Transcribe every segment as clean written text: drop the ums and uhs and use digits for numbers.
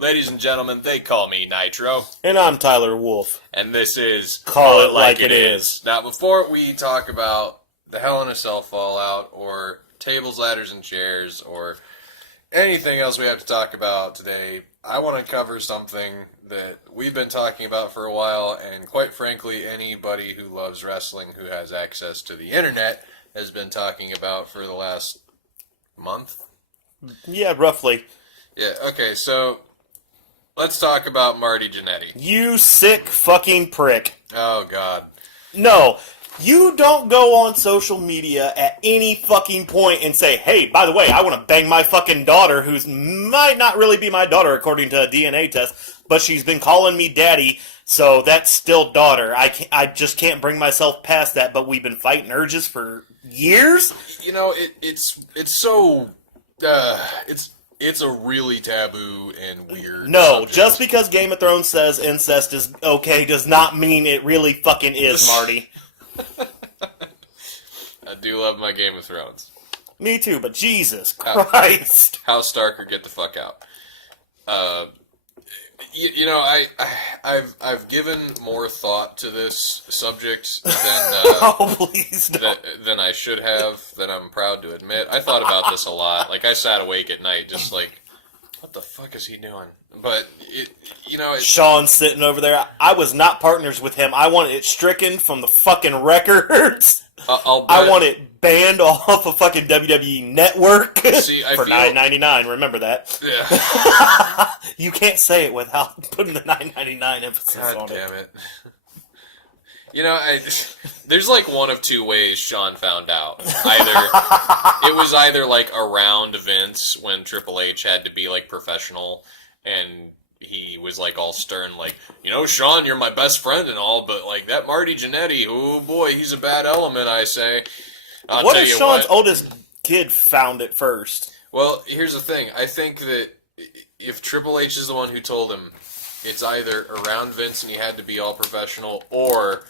Ladies and gentlemen, they call me Nitro. And I'm Tyler Wolf. And this is Call It Like It Is. Now, before we talk about the Hell in a Cell Fallout, or tables, ladders, and chairs, or anything else we have to talk about today, I want to cover something that we've been talking about for a while, and quite frankly, anybody who loves wrestling who has access to the internet has been talking about for the last month. Yeah, roughly. Yeah, okay, so let's talk about Marty Jannetty. You sick fucking prick. Oh, God. No, you don't go on social media at any fucking point and say, hey, by the way, I want to bang my fucking daughter, who's might not really be my daughter according to a DNA test, but she's been calling me daddy, so that's still daughter. I just can't bring myself past that, but we've been fighting urges for years? You know, it's so... It's a really taboo and weird subject. Just because Game of Thrones says incest is okay does not mean it really fucking is, Marty. I do love my Game of Thrones. Me too, but Jesus Christ. House Stark or get the fuck out. You know, I've given more thought to this subject than oh, please don't. than I should have. That I'm proud to admit. I thought about this a lot. Like, I sat awake at night, just like, what the fuck is he doing? But Sean's sitting over there. I was not partners with him. I want it stricken from the fucking records. I want it banned off of fucking WWE Network for $9.99. Remember that? Yeah. You can't say it without putting the $9.99 emphasis on it. God damn it. You know, there's like one of two ways Sean found out. It was either like around Vince when Triple H had to be like professional, and he was like all stern, like, you know, Sean, you're my best friend and all, but like that Marty Jannetty, oh boy, he's a bad element, I say. What if Sean's oldest kid found it first? Well, here's the thing. I think that if Triple H is the one who told him, it's either around Vince and he had to be all professional, or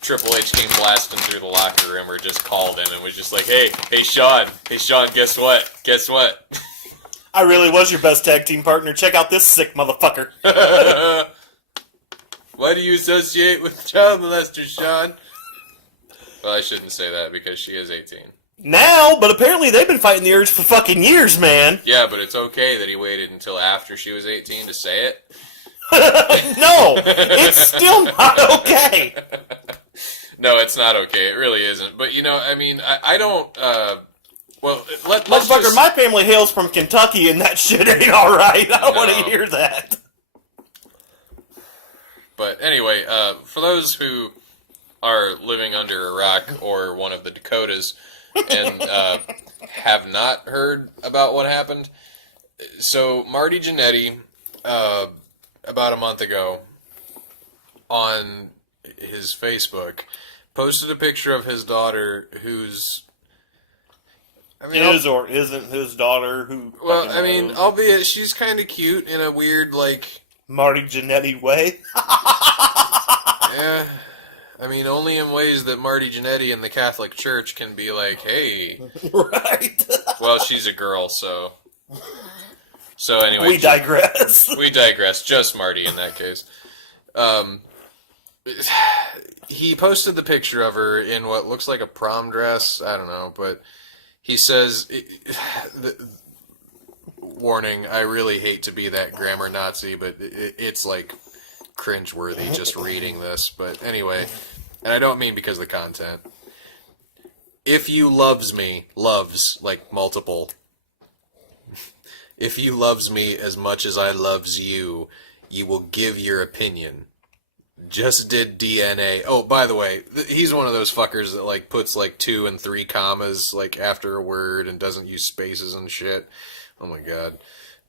Triple H came blasting through the locker room or just called him and was just like, hey Sean, guess what? I really was your best tag team partner. Check out this sick motherfucker. Why do you associate with child molester, Sean? Well, I shouldn't say that because she is 18. Now, but apparently they've been fighting the urge for fucking years, man. Yeah, but it's okay that he waited until after she was 18 to say it. No, it's still not okay. No, it's not okay. It really isn't. But, you know, I mean, I don't... Motherfucker, my family hails from Kentucky, and that shit ain't alright. I don't want to hear that. But anyway, for those who are living under a rock or one of the Dakotas and have not heard about what happened, so Marty Jannetty, about a month ago, on his Facebook, posted a picture of his daughter who's... Is or isn't his daughter who... Well, I mean, albeit she's kind of cute in a weird, like... Marty Jannetty way? Yeah. I mean, only in ways that Marty Jannetty and the Catholic Church can be like, hey... Right. Well, she's a girl, so... So anyway... We digress. We digress. Just Marty in that case. He posted the picture of her in what looks like a prom dress. I don't know, but... He says, warning, I really hate to be that grammar Nazi, but it's like cringeworthy just reading this. But anyway, and I don't mean because of the content. If you loves me, loves, like multiple. If you loves me as much as I loves you, you will give your opinion. Just did DNA. Oh, by the way, he's one of those fuckers that like puts like 2 and 3 commas like after a word and doesn't use spaces and shit. Oh my god.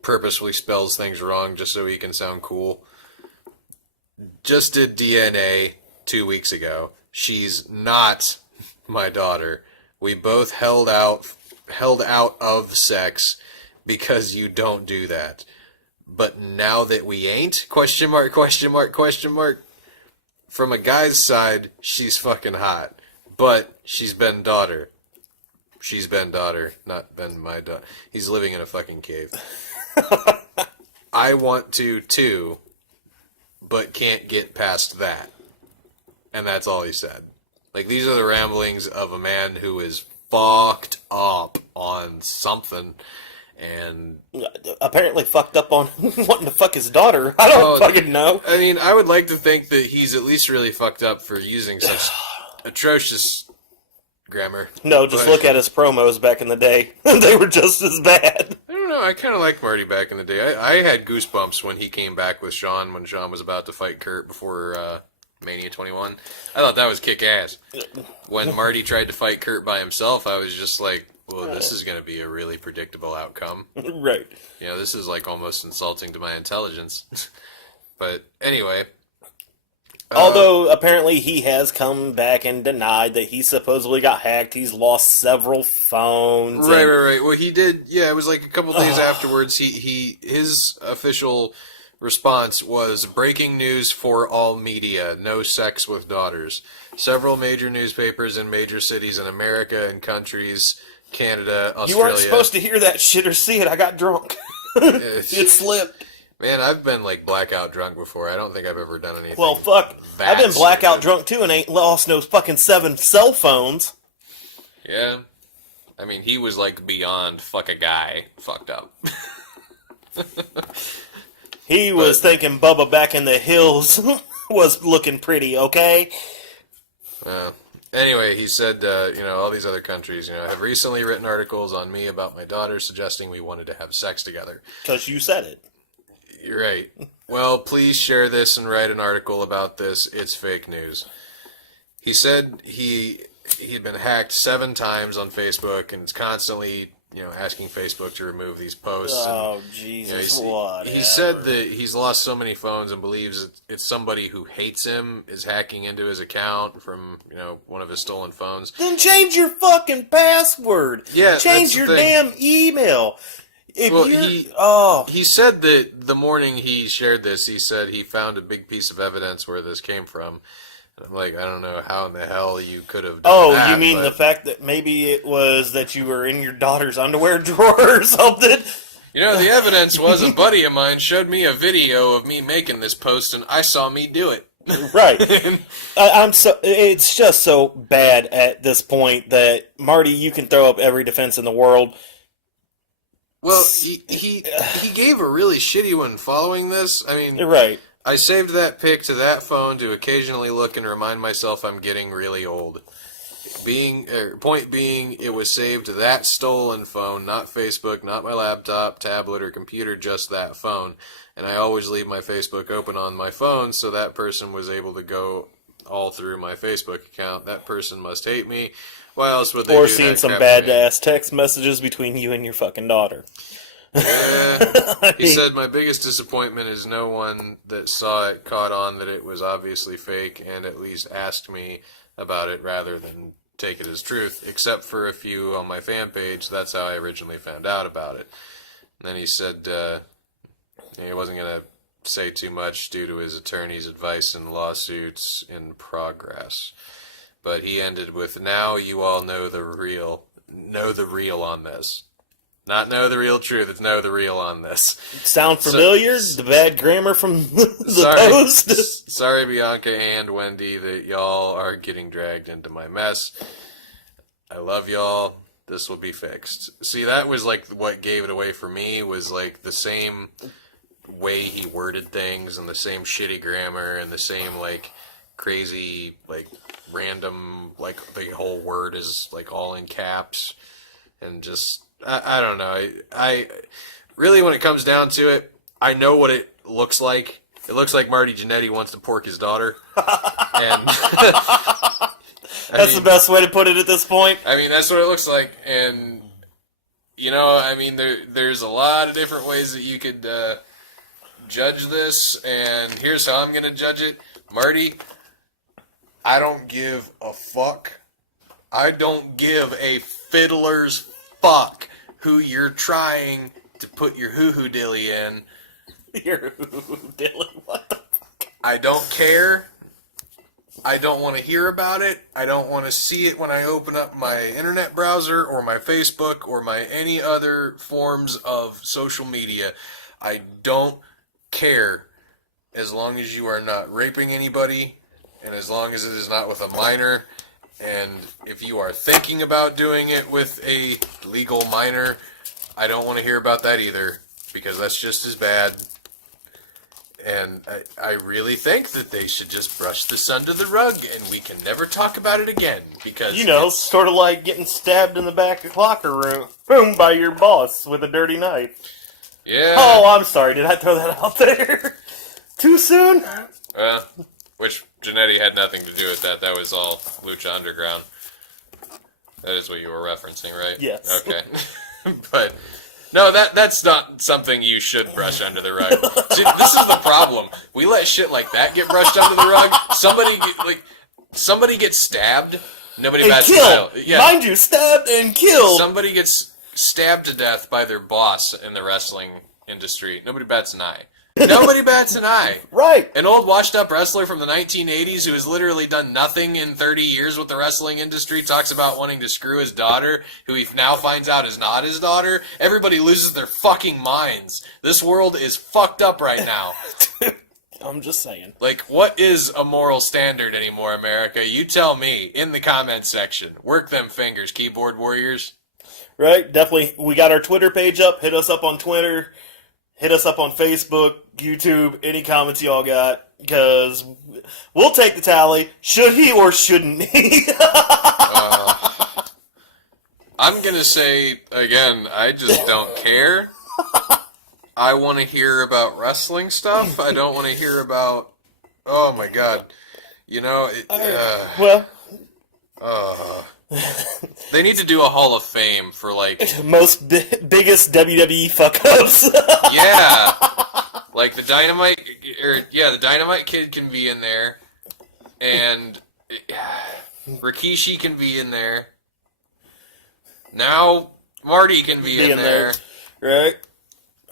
Purposefully spells things wrong just so he can sound cool. Just did DNA 2 weeks ago. She's not my daughter. We both held out of sex because you don't do that. But now that we ain't? Question mark, question mark, question mark. From a guy's side, she's fucking hot. But she's been daughter. She's been daughter, not been my daughter. He's living in a fucking cave. I want to too, but can't get past that. And that's all he said. Like, these are the ramblings of a man who is fucked up on something, and apparently fucked up on wanting to fuck his daughter. I don't fucking know. I mean, I would like to think that he's at least really fucked up for using such atrocious grammar. No, just look at his promos back in the day. They were just as bad. I don't know, I kind of liked Marty back in the day. I had goosebumps when he came back with Shawn, when Shawn was about to fight Kurt before Mania 21. I thought that was kick-ass. When Marty tried to fight Kurt by himself, I was just like, well, this is going to be a really predictable outcome. Right. You know, this is like almost insulting to my intelligence. But anyway. Although, apparently, he has come back and denied that he supposedly got hacked. He's lost several phones. Right. Well, he did. Yeah, it was like a couple days afterwards. His official response was breaking news for all media: no sex with daughters. Several major newspapers in major cities in America and countries, Canada, Australia. You weren't supposed to hear that shit or see it. I got drunk. It slipped. Man, I've been like blackout drunk before. I don't think I've ever done anything. Well, fuck. I've been blackout drunk too and ain't lost no fucking 7 cell phones. Yeah. I mean, he was like beyond fuck a guy fucked up. He was thinking Bubba back in the hills was looking pretty, okay? Anyway, he said, all these other countries, have recently written articles on me about my daughter suggesting we wanted to have sex together. Because you said it. You're right. Well, please share this and write an article about this. It's fake news. He said he had been hacked 7 times on Facebook and is constantly, asking Facebook to remove these posts. Oh, Jesus, what? He said that he's lost so many phones and believes it's somebody who hates him is hacking into his account from, one of his stolen phones. Then change your fucking password. Yeah, change your damn email. He said that the morning he shared this, he said he found a big piece of evidence where this came from. And I'm like, I don't know how in the hell you could have done that. Oh, you mean the fact that maybe it was that you were in your daughter's underwear drawer or something? The evidence was a buddy of mine showed me a video of me making this post, and I saw me do it. Right. It's just so bad at this point that, Marty, you can throw up every defense in the world. Well, he gave a really shitty one following this. I mean, right. I saved that pic to that phone to occasionally look and remind myself I'm getting really old. Point being, it was saved to that stolen phone, not Facebook, not my laptop, tablet, or computer, just that phone. And I always leave my Facebook open on my phone, so that person was able to go all through my Facebook account. That person must hate me. Why else would they or do seen that some crap to me? badass text messages between you and your fucking daughter. Yeah. He said, my biggest disappointment is no one that saw it caught on that it was obviously fake and at least asked me about it rather than take it as truth, except for a few on my fan page. That's how I originally found out about it. And then he said he wasn't going to say too much due to his attorney's advice and lawsuits in progress. But he ended with, now you all know the real on this. Not know the real truth, it's know the real on this. Sound familiar? The bad grammar from the post? Sorry, Bianca and Wendy, that y'all are getting dragged into my mess. I love y'all. This will be fixed. See, that was like what gave it away for me, was like the same way he worded things and the same shitty grammar and the same like crazy like random like the whole word is like all in caps and just I don't know. I really, when it comes down to it, I know what it looks like. It looks like Marty Jannetty wants to pork his daughter. And that's the best way to put it at this point. I mean, that's what it looks like. And, there's a lot of different ways that you could judge this. And here's how I'm going to judge it. Marty, I don't give a fuck. I don't give a fiddler's fuck who you're trying to put your hoo-hoo dilly in. Your hoo-hoo dilly? What the fuck? I don't care. I don't want to hear about it. I don't want to see it when I open up my internet browser or my Facebook or my any other forms of social media. I don't care as long as you are not raping anybody and as long as it is not with a minor. And if you are thinking about doing it with a legal minor, I don't want to hear about that either, because that's just as bad. And I really think that they should just brush this under the rug and we can never talk about it again, because... sort of like getting stabbed in the back of the locker room. Boom, by your boss with a dirty knife. Yeah. Oh, I'm sorry. Did I throw that out there? Too soon? Which Jannetty had nothing to do with that. That was all Lucha Underground. That is what you were referencing, right? Yes. Okay. But no, that's not something you should brush under the rug. See, this is the problem. We let shit like that get brushed under the rug. Somebody gets stabbed. Nobody And bats an killed. eye. Yeah. Mind you, stabbed and killed. Somebody gets stabbed to death by their boss in the wrestling industry. Nobody bats an eye. Nobody bats an eye. Right. An old washed-up wrestler from the 1980s who has literally done nothing in 30 years with the wrestling industry talks about wanting to screw his daughter, who he now finds out is not his daughter. Everybody loses their fucking minds. This world is fucked up right now. I'm just saying. Like, what is a moral standard anymore, America? You tell me in the comments section. Work them fingers, keyboard warriors. Right, definitely. We got our Twitter page up. Hit us up on Twitter. Hit us up on Facebook, YouTube, any comments y'all got, because we'll take the tally. Should he or shouldn't he? I'm going to say, again, I just don't care. I want to hear about wrestling stuff. I don't want to hear about... Oh, my God. You know... They need to do a Hall of Fame for, like... biggest WWE fuck-ups. Yeah. Like, the Dynamite... the Dynamite Kid can be in there. And... Rikishi can be in there. Now, Marty can be in there. Right?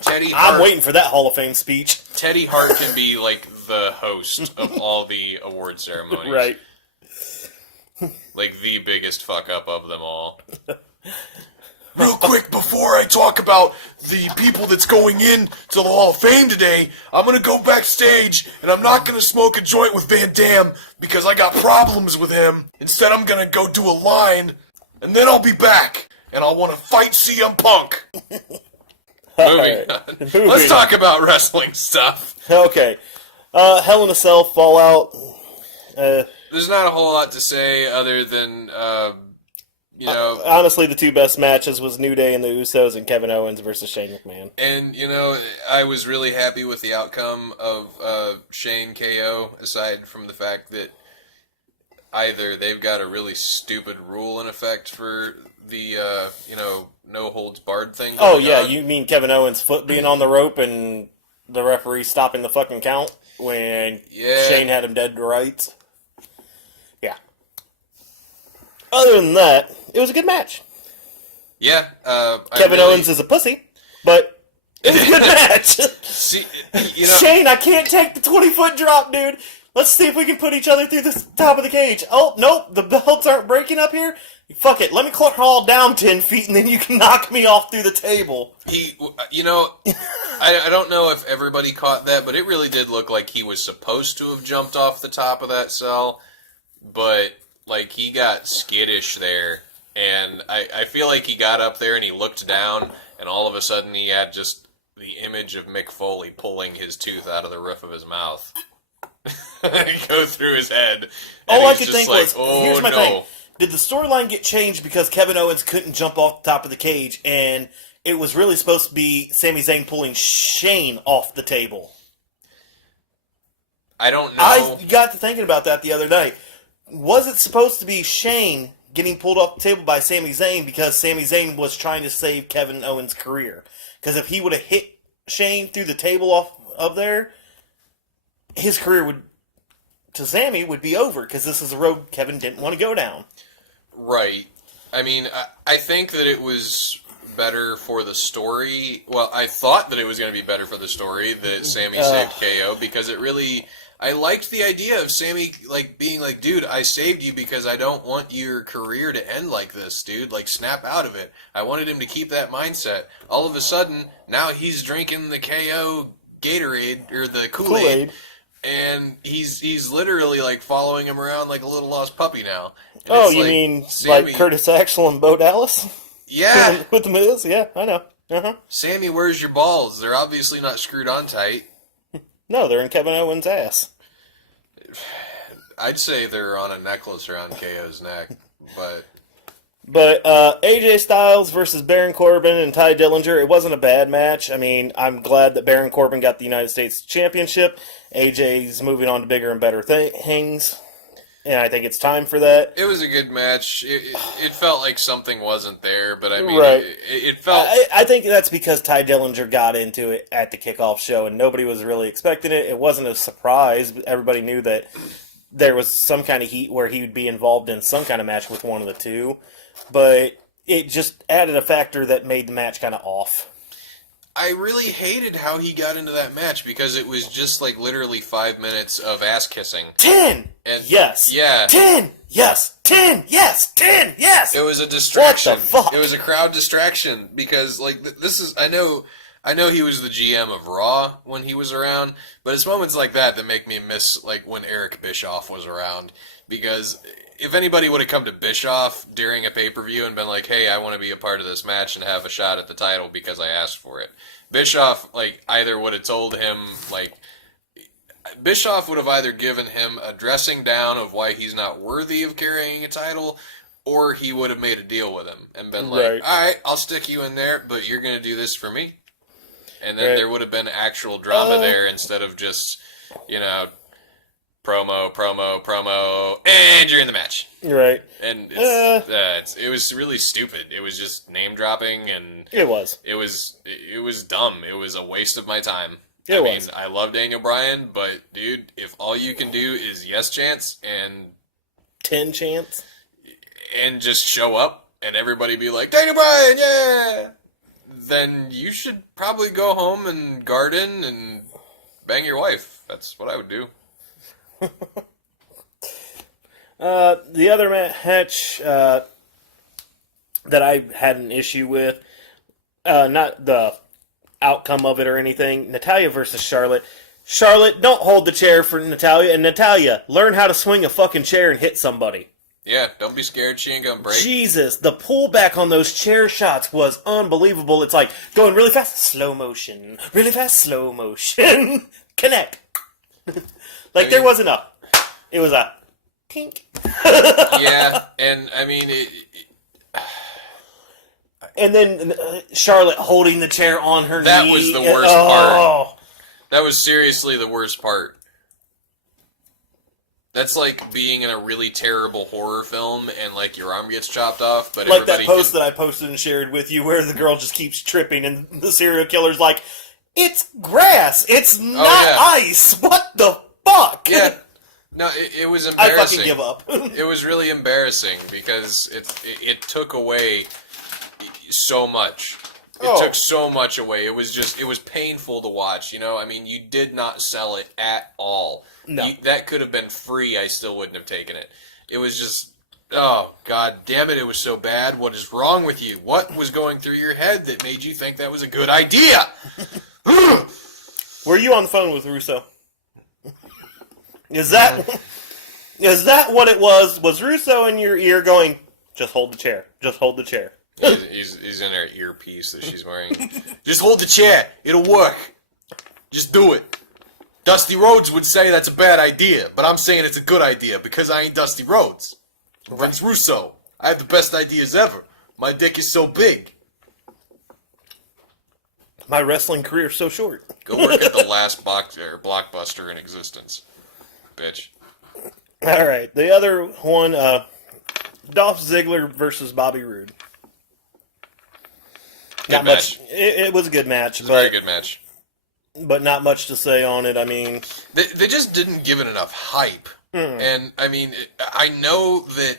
Teddy Hart... I'm waiting for that Hall of Fame speech. Teddy Hart can be, like, the host of all the award ceremonies. Right. Like, the biggest fuck-up of them all. Real quick, before I talk about the people that's going in to the Hall of Fame today, I'm gonna go backstage, and I'm not gonna smoke a joint with Van Dam, because I got problems with him. Instead, I'm gonna go do a line, and then I'll be back, and I'll want to fight CM Punk. Moving on. Let's talk about wrestling stuff. Okay. Hell in a Cell, Fallout. There's not a whole lot to say other than, honestly, the two best matches was New Day and the Usos and Kevin Owens versus Shane McMahon. And, I was really happy with the outcome of Shane KO, aside from the fact that either they've got a really stupid rule in effect for the, no holds barred thing. Oh, yeah, you mean Kevin Owens' foot being on the rope and the referee stopping the fucking count when Shane had him dead to rights? Yeah. Other than that, it was a good match. Yeah. Kevin Owens is a pussy, but it was a good match. See, Shane, I can't take the 20-foot drop, dude. Let's see if we can put each other through the top of the cage. Oh, nope, the belts aren't breaking up here. Fuck it, let me crawl down 10 feet and then you can knock me off through the table. I don't know if everybody caught that, but it really did look like he was supposed to have jumped off the top of that cell, but, like, he got skittish there, and I feel like he got up there and he looked down, and all of a sudden he had just the image of Mick Foley pulling his tooth out of the roof of his mouth. Go through his head. All I could think was, oh, here's my no. thing. Did the storyline get changed because Kevin Owens couldn't jump off the top of the cage, and it was really supposed to be Sami Zayn pulling Shane off the table? I don't know. I got to thinking about that the other night. Was it supposed to be Shane getting pulled off the table by Sami Zayn because Sami Zayn was trying to save Kevin Owens' career? Because if he would have hit Shane through the table off of there, his career to Sami would be over, because this is a road Kevin didn't want to go down. Right. I mean, I think that it was better for the story. Well, I thought that it was going to be better for the story that Sammy saved KO, because it really... I liked the idea of Sammy, like, being like, dude, I saved you because I don't want your career to end like this, dude. Like, snap out of it. I wanted him to keep that mindset. All of a sudden, now he's drinking the KO Gatorade, or the Kool-Aid. And he's literally, like, following him around like a little lost puppy now. And oh, you like, mean Sammy, like Curtis Axel and Bo Dallas? Yeah. With the Miz? Yeah, I know. Uh-huh. Sammy, where's your balls? They're obviously not screwed on tight. No, they're in Kevin Owens' ass. I'd say they're on a necklace around KO's neck, but... But AJ Styles versus Baron Corbin and Ty Dillinger, it wasn't a bad match. I mean, I'm glad that Baron Corbin got the United States Championship. AJ's moving on to bigger and better things, and I think it's time for that. It was a good match. It felt like something wasn't there, but I mean, right. it felt... I think that's because Ty Dillinger got into it at the kickoff show, and nobody was really expecting it. It wasn't a surprise. Everybody knew that there was some kind of heat where he would be involved in some kind of match with one of the two. But it just added a factor that made the match kind of off. I really hated how he got into that match, because it was just like literally 5 minutes of ass kissing. 10! And yes! Yeah. 10! Yes! 10! Yes! 10! Yes! It was a distraction. What the fuck? It was a crowd distraction, because like this is... I know he was the GM of Raw when he was around, but it's moments like that that make me miss like when Eric Bischoff was around, because... If anybody would have come to Bischoff during a pay-per-view and been like, hey, I want to be a part of this match and have a shot at the title because I asked for it, Bischoff, like, either would have told him, like, Bischoff would have either given him a dressing down of why he's not worthy of carrying a title, or he would have made a deal with him and been like, all right, I'll stick you in there, but you're going to do this for me. And then there would have been actual drama there instead of just, you know... promo, and you're in the match. Right. And it was really stupid. It was just name dropping, and it was dumb. It was a waste of my time. I mean, I love Daniel Bryan, but dude, if all you can do is yes chance and 10 chance and just show up and everybody be like, Daniel Bryan, yeah, then you should probably go home and garden and bang your wife. That's what I would do. The other match that I had an issue with, not the outcome of it or anything, Natalya versus Charlotte. Charlotte, don't hold the chair for Natalya, and Natalya, learn how to swing a fucking chair and hit somebody. Yeah, don't be scared, she ain't gonna break. Jesus, the pullback on those chair shots was unbelievable. It's like going really fast, slow motion, really fast, slow motion, connect. There wasn't a... It was a... Tink. Yeah, and I mean... And then Charlotte holding the chair on her knee. That was the worst part. That was seriously the worst part. That's like being in a really terrible horror film and like your arm gets chopped off, but like that post that I posted and shared with you where the girl just keeps tripping and the serial killer's like, it's grass, it's not ice, what the fuck? Yeah. No, it was embarrassing. I fucking give up. It was really embarrassing because it took away so much. It took so much away. It was painful to watch, you know? I mean, you did not sell it at all. No. That could have been free. I still wouldn't have taken it. It was just, oh, god damn it, it was so bad. What is wrong with you? What was going through your head that made you think that was a good idea? Were you on the phone with Russo? Is that what it was? Was Russo in your ear going, just hold the chair, just hold the chair? He's in her earpiece that she's wearing. Just hold the chair. It'll work. Just do it. Dusty Rhodes would say that's a bad idea, but I'm saying it's a good idea because I ain't Dusty Rhodes. Vince Russo. I have the best ideas ever. My dick is so big. My wrestling career's so short. Go work at the last blockbuster in existence, bitch. All right, the other one, Dolph Ziggler versus Bobby Roode. Good match. It was a good match. It was a very good match. But not much to say on it. I mean, they just didn't give it enough hype. And I mean, I know that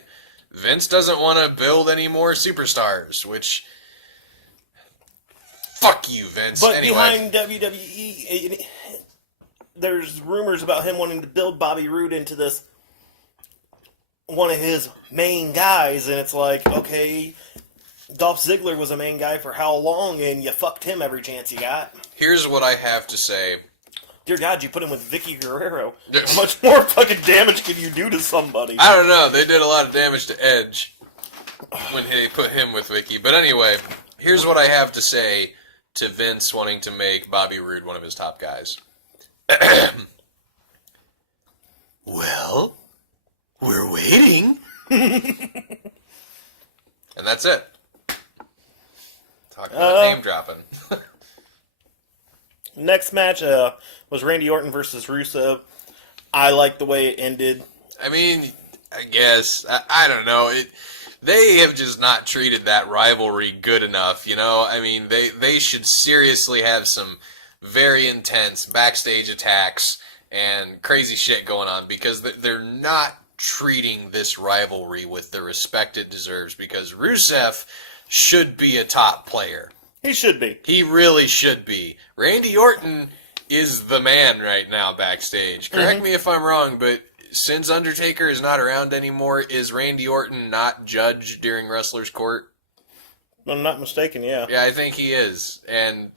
Vince doesn't want to build any more superstars, which Fuck you, Vince. But anyway. behind WWE, there's rumors about him wanting to build Bobby Roode into this one of his main guys, and it's like, okay, Dolph Ziggler was a main guy for how long, and you fucked him every chance you got. Here's what I have to say. Dear God, you put him with Vicky Guerrero. How much more fucking damage can you do to somebody? I don't know. They did a lot of damage to Edge when they put him with Vicky. But anyway, here's what I have to say to Vince wanting to make Bobby Roode one of his top guys. Well, we're waiting. And that's it. Talking about name dropping. Next match was Randy Orton versus Rusev. I like the way it ended. I mean, I guess. I don't know. They have just not treated that rivalry good enough, you know? I mean, they should seriously have some very intense backstage attacks and crazy shit going on, because they're not treating this rivalry with the respect it deserves, because Rusev should be a top player. He should be. He really should be. Randy Orton is the man right now backstage. Correct me if I'm wrong, but since Undertaker is not around anymore, is Randy Orton not judge during Wrestler's Court? If I'm not mistaken, yeah. Yeah, I think he is. And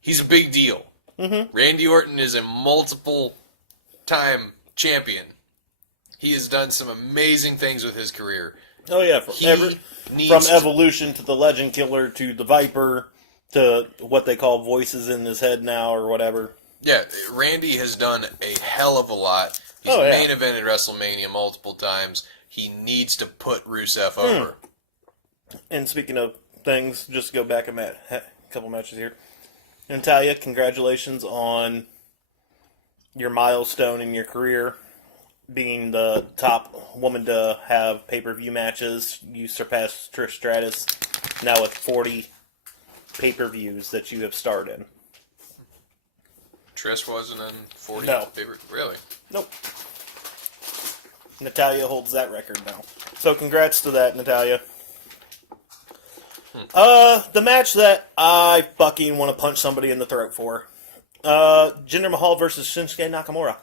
he's a big deal. Randy Orton is a multiple-time champion. He has done some amazing things with his career. Oh, yeah. From Evolution to the Legend Killer to the Viper to what they call voices in his head now or whatever. Yeah, Randy has done a hell of a lot. He's main evented WrestleMania multiple times. He needs to put Rusev over. And speaking of things, just to go back a couple matches here. Natalia, congratulations on your milestone in your career, being the top woman to have pay-per-view matches. You surpassed Trish Stratus now with 40 pay-per-views that you have starred in. Trish wasn't in 40? No. Really? Nope. Natalia holds that record now. So congrats to that, Natalia. The match that I fucking want to punch somebody in the throat for. Jinder Mahal versus Shinsuke Nakamura.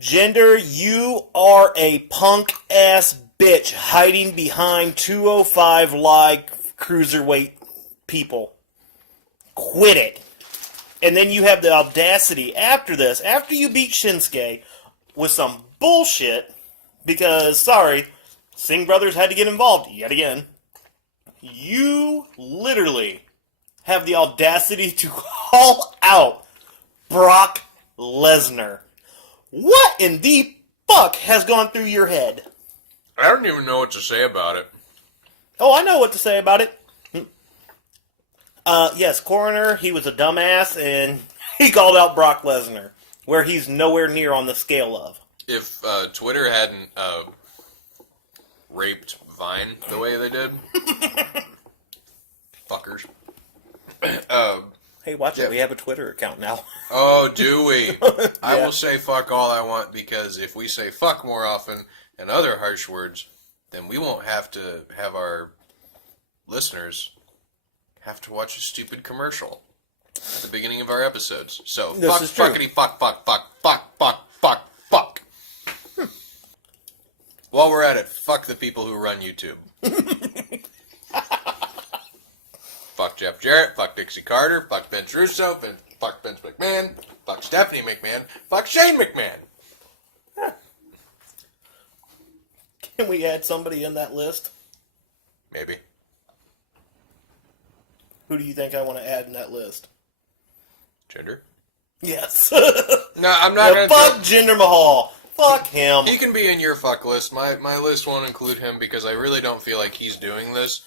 Jinder, you are a punk-ass bitch hiding behind 205-like cruiserweight people. Quit it. And then you have the audacity after this, after you beat Shinsuke, with some bullshit, because, sorry, Singh brothers had to get involved yet again. You literally have the audacity to call out Brock Lesnar. What in the fuck has gone through your head? I don't even know what to say about it. Oh, I know what to say about it. Yes, Coroner, he was a dumbass, and he called out Brock Lesnar, where he's nowhere near on the scale of. If Twitter hadn't raped Vine the way they did, fuckers. Hey, watch it. We have a Twitter account now. Oh, do we? I will say fuck all I want, because if we say fuck more often and other harsh words, then we won't have to have our listeners have to watch a stupid commercial at the beginning of our episodes. So, fuck, fuckity, fuck, fuck, fuck, fuck, fuck, fuck, fuck. While we're at it, fuck the people who run YouTube. Fuck Jeff Jarrett, fuck Dixie Carter, fuck Vince Russo, fuck Vince McMahon, fuck Stephanie McMahon, fuck Shane McMahon. Can we add somebody in that list? Maybe. Who do you think I want to add in that list? Jinder? Yes. No, I'm not going to... Fuck Jinder Mahal. Fuck him. He can be in your fuck list. My list won't include him because I really don't feel like he's doing this.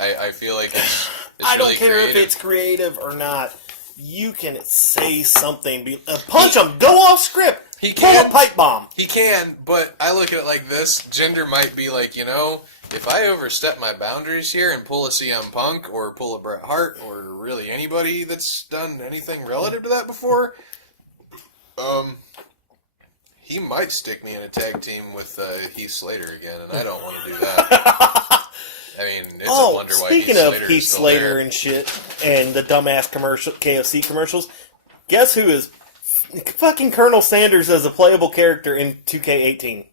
I feel like it's I really don't care creative. if it's creative or not. You can say something. Punch him. Go off script. He Pull can. a pipe bomb. He can, but I look at it like this. Jinder might be like, you know, if I overstep my boundaries here and pull a CM Punk or pull a Bret Hart or really anybody that's done anything relative to that before, he might stick me in a tag team with Heath Slater again, and I don't want to do that. I mean, it's a wonder why speaking of Heath Slater and shit, and the dumbass KFC commercials, guess who is fucking Colonel Sanders as a playable character in 2K18?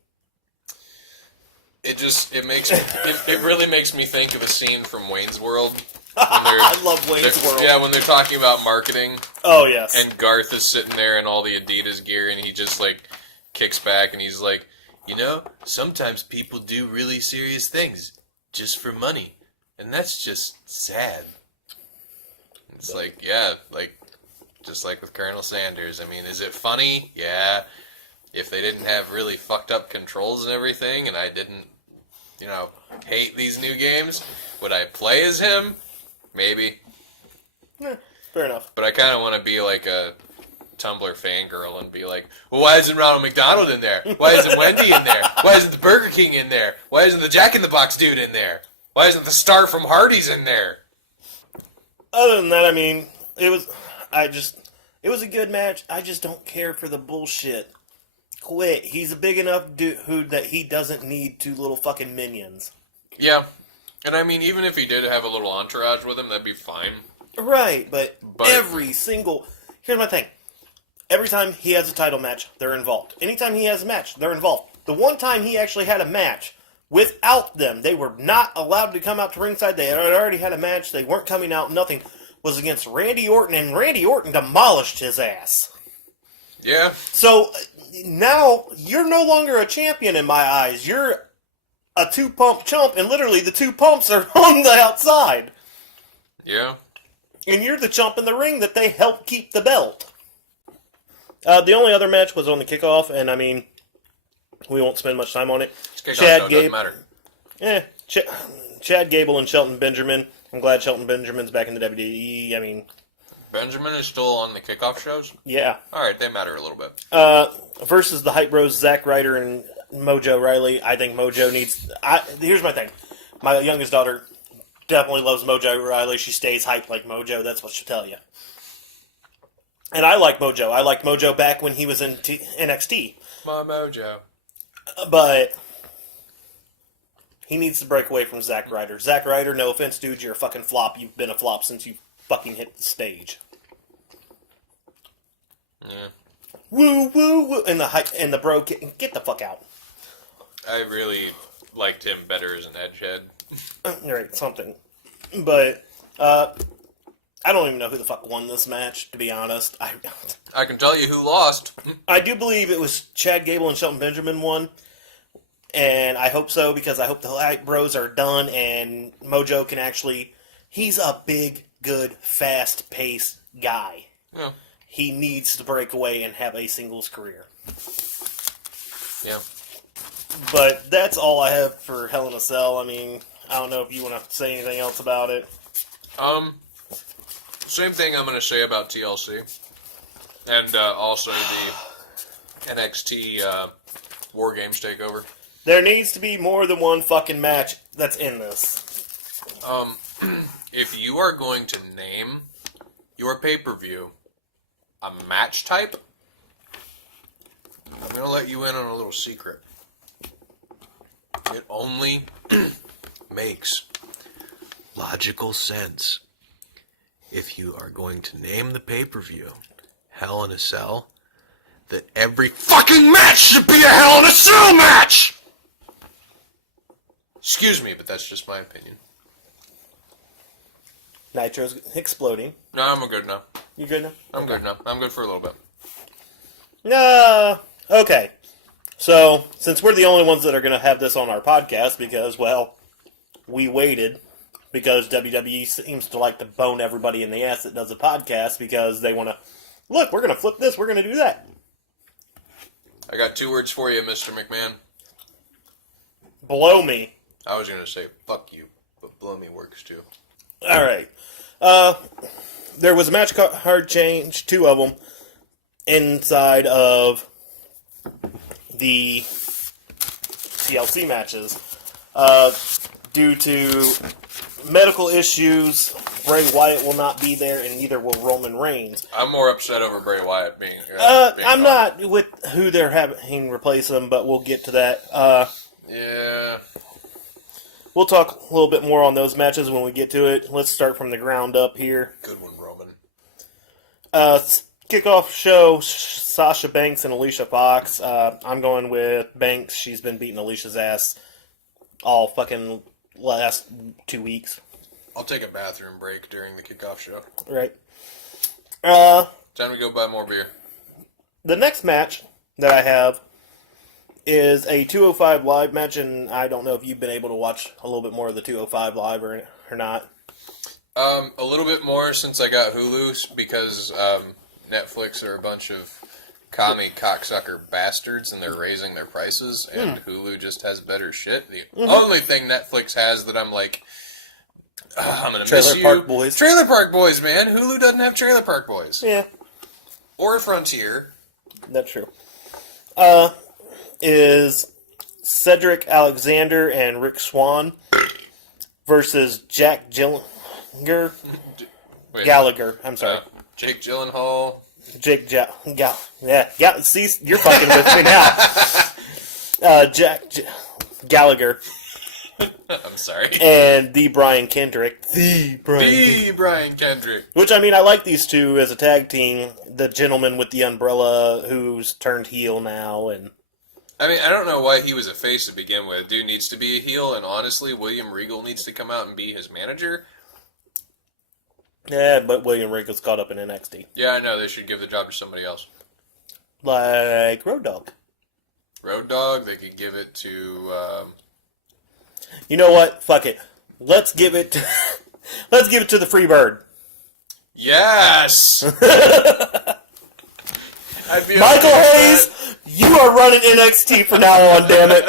It really makes me think of a scene from Wayne's World. I love Wayne's World. Yeah, when they're talking about marketing. Oh, yes. And Garth is sitting there in all the Adidas gear, and he just, like, kicks back, and he's like, you know, sometimes people do really serious things just for money. And that's just sad. It's like, yeah, like, just like with Colonel Sanders. I mean, is it funny? Yeah. If they didn't have really fucked up controls and everything, and I didn't, you know, hate these new games, would I play as him? Maybe. Yeah, fair enough. But I kind of want to be like a Tumblr fangirl and be like, well, why isn't Ronald McDonald in there? Why isn't Wendy in there? Why isn't the Burger King in there? Why isn't the Jack in the Box dude in there? Why isn't the star from Hardee's in there? Other than that, I mean, it was a good match. I just don't care for the bullshit. Quit. He's a big enough dude that he doesn't need two little fucking minions. Yeah. And I mean, even if he did have a little entourage with him, that'd be fine. Right, but every single... Here's my thing. Every time he has a title match, they're involved. Anytime he has a match, they're involved. The one time he actually had a match, without them, they were not allowed to come out to ringside. They had already had a match. They weren't coming out. Nothing. Was against Randy Orton, and Randy Orton demolished his ass. Yeah. So, now, you're no longer a champion in my eyes. You're a two-pump chump, and literally the two pumps are on the outside. Yeah. And you're the chump in the ring that they help keep the belt. The only other match was on the kickoff, and I mean, we won't spend much time on it. Doesn't matter. Chad Gable and Shelton Benjamin. I'm glad Shelton Benjamin's back in the WWE. I mean, Benjamin is still on the kickoff shows? Yeah. Alright, they matter a little bit. Versus the Hype Bros, Zack Ryder and Mojo Riley. I think Mojo needs... Here's my thing. My youngest daughter definitely loves Mojo Riley. She stays hyped like Mojo. That's what she'll tell you. And I like Mojo. I liked Mojo back when he was in NXT. My Mojo. But he needs to break away from Zack Ryder. Zack Ryder, no offense, dude, you're a fucking flop. You've been a flop since you fucking hit the stage. Yeah. Woo, woo, woo. And the bro, get the fuck out. I really liked him better as an edgehead. Right, something. But, I don't even know who the fuck won this match, to be honest. I can tell you who lost. I do believe it was Chad Gable and Shelton Benjamin won. And I hope so, because I hope the Hype Bros are done and Mojo can actually... He's a big, good, fast-paced guy. Yeah. He needs to break away and have a singles career. Yeah. But that's all I have for Hell in a Cell. I mean, I don't know if you want to say anything else about it. Same thing I'm going to say about TLC. And also the NXT Wargames takeover. There needs to be more than one fucking match that's in this. If you are going to name your pay-per-view a match type, I'm going to let you in on a little secret. It only makes logical sense if you are going to name the pay-per-view Hell in a Cell, that every fucking match should be a Hell in a Cell match! Excuse me, but that's just my opinion. Nitro's exploding. No, I'm good now. You good now? I'm good now. I'm good for a little bit. Okay. So, since we're the only ones that are going to have this on our podcast, because, well, we waited, because WWE seems to like to bone everybody in the ass that does a podcast, because they want to, look, we're going to flip this, we're going to do that. I got 2 words for you, Mr. McMahon. Blow me. I was going to say, fuck you, but blow me works too. Alright. There was a match card change, 2 of them, inside of the TLC matches. Due to medical issues, Bray Wyatt will not be there, and neither will Roman Reigns. I'm more upset over Bray Wyatt being I'm not with who they're having replace him, but we'll get to that. Yeah. we'll talk a little bit more on those matches when we get to it. Let's start from the ground up here. Good one, Roman. Kickoff show, Sasha Banks and Alicia Fox. I'm going with Banks. She's been beating Alicia's ass all fucking last 2 weeks. I'll take a bathroom break during the kickoff show. Right. Time to go buy more beer. The next match that I have is a 205 Live match, and I don't know if you've been able to watch a little bit more of the 205 Live or not. A little bit more since I got Hulu, because Netflix are a bunch of commie cocksucker bastards, and they're raising their prices, and Hulu just has better shit. The only thing Netflix has that I'm like, I'm gonna miss you. Trailer Park Boys. Trailer Park Boys, man. Hulu doesn't have Trailer Park Boys. Yeah, Or Frontier. that's true. Is Cedric Alexander and Rick Swan versus Jack Gallagher. I'm sorry. Jake Gyllenhaal. Yeah. See, you're fucking with me now. Jack Gallagher. I'm sorry. And the Brian Kendrick. Brian Kendrick. Which, I mean, I like these two as a tag team. The gentleman with the umbrella who's turned heel now, and I mean, I don't know why he was a face to begin with. Dude needs to be a heel, and honestly, William Regal needs to come out and be his manager. yeah, but William Regal's caught up in NXT. Yeah, I know. They should give the job to somebody else. Like Road Dogg. Road Dogg, they could give it to... You know what? Fuck it. Let's give it to, let's give it to the Freebird. Yes! Michael Hayes, you are running NXT from now on, damn it.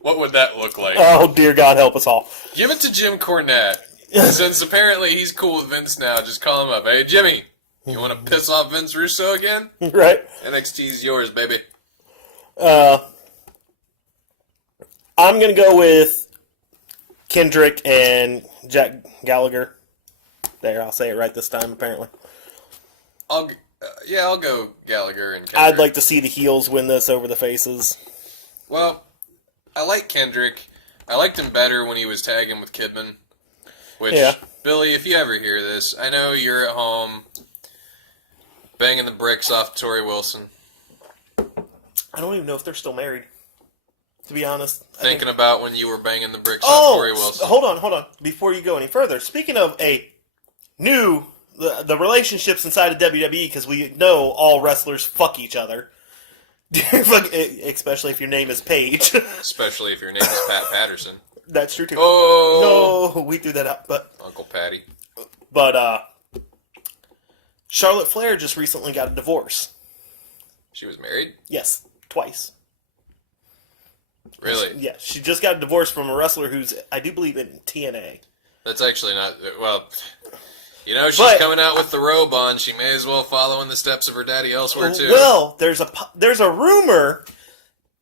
What would that look like? Oh, dear God, help us all. Give it to Jim Cornette. Since apparently he's cool with Vince now, just call him up. Hey, Jimmy, you want to piss off Vince Russo again? Right. NXT's yours, baby. I'm going to go with Kendrick and Jack Gallagher. There, I'll say it right this time, apparently. I'll go Gallagher and Kendrick. I'd like to see the heels win this over the faces. Well, I like Kendrick. I liked him better when he was tagging with Kidman. Which, yeah. Billy, if you ever hear this, I know you're at home banging the bricks off Tori Wilson. I don't even know if they're still married, to be honest. Thinking about when you were banging the bricks off Tori Wilson. Hold on. Before you go any further, speaking of a new... The relationships inside of WWE, because we know all wrestlers fuck each other. Especially if your name is Paige. Especially if your name is Pat Patterson. That's true, too. Oh! No, we threw that out, but... Uncle Patty. But, Charlotte Flair just recently got a divorce. She was married? Yes, twice. Really? Yeah, she just got a divorce from a wrestler who's, I do believe, in TNA. That's actually not... Well... You know, she's coming out with the robe on. She may as well follow in the steps of her daddy elsewhere, too. Well, there's a rumor,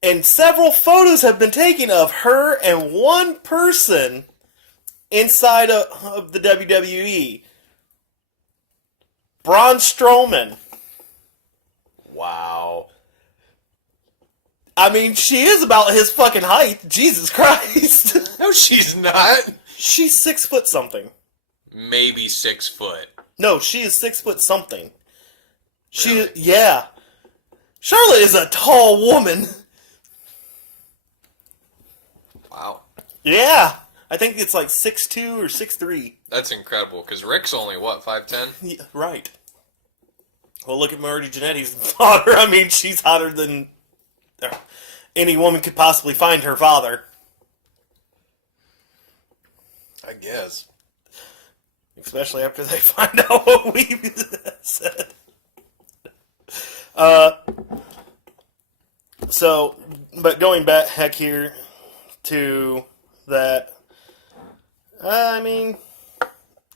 and several photos have been taken of her and one person inside of the WWE. Braun Strowman. Wow. I mean, she is about his fucking height. Jesus Christ. No, she's not. She's 6 foot something. Maybe 6 foot. No, she is 6 foot something. Really? Yeah. Charlotte is a tall woman. Wow. Yeah. I think it's like 6'2" or 6'3". That's incredible, because Rick's only, what, 5'10"? Yeah, right. Well, look at Marty Jannetty's daughter. I mean, she's hotter than any woman could possibly find her father. I guess. Especially after they find out what we said. So, but going back here to that, I mean,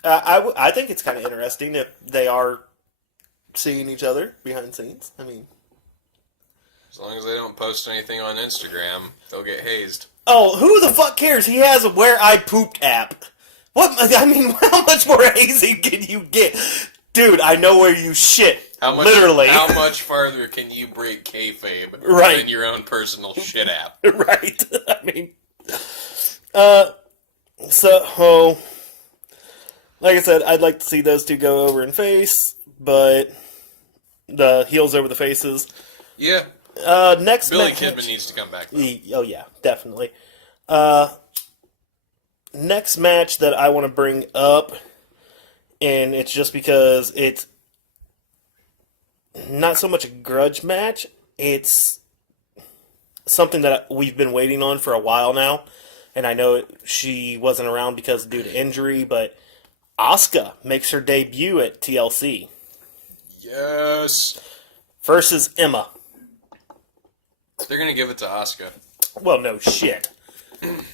I think it's kind of interesting if they are seeing each other behind the scenes. I mean, as long as they don't post anything on Instagram, they'll get hazed. Oh, who the fuck cares? He has a Where I Pooped app. What? I mean, how much more hazing can you get? Dude, I know where you shit. Literally. How much farther can you break kayfabe Right. than your own personal shit app? Right. I mean, So, like I said, I'd like to see those two go over in face, but the heels over the faces. Yeah. Next Billy match. Kidman needs to come back, though. Oh, yeah, definitely. Next match that I want to bring up, and it's just because it's not so much a grudge match, it's something that we've been waiting on for a while now, and I know she wasn't around because due to injury, but Asuka makes her debut at TLC. Yes. Versus Emma. They're going to give it to Asuka. Well, no shit.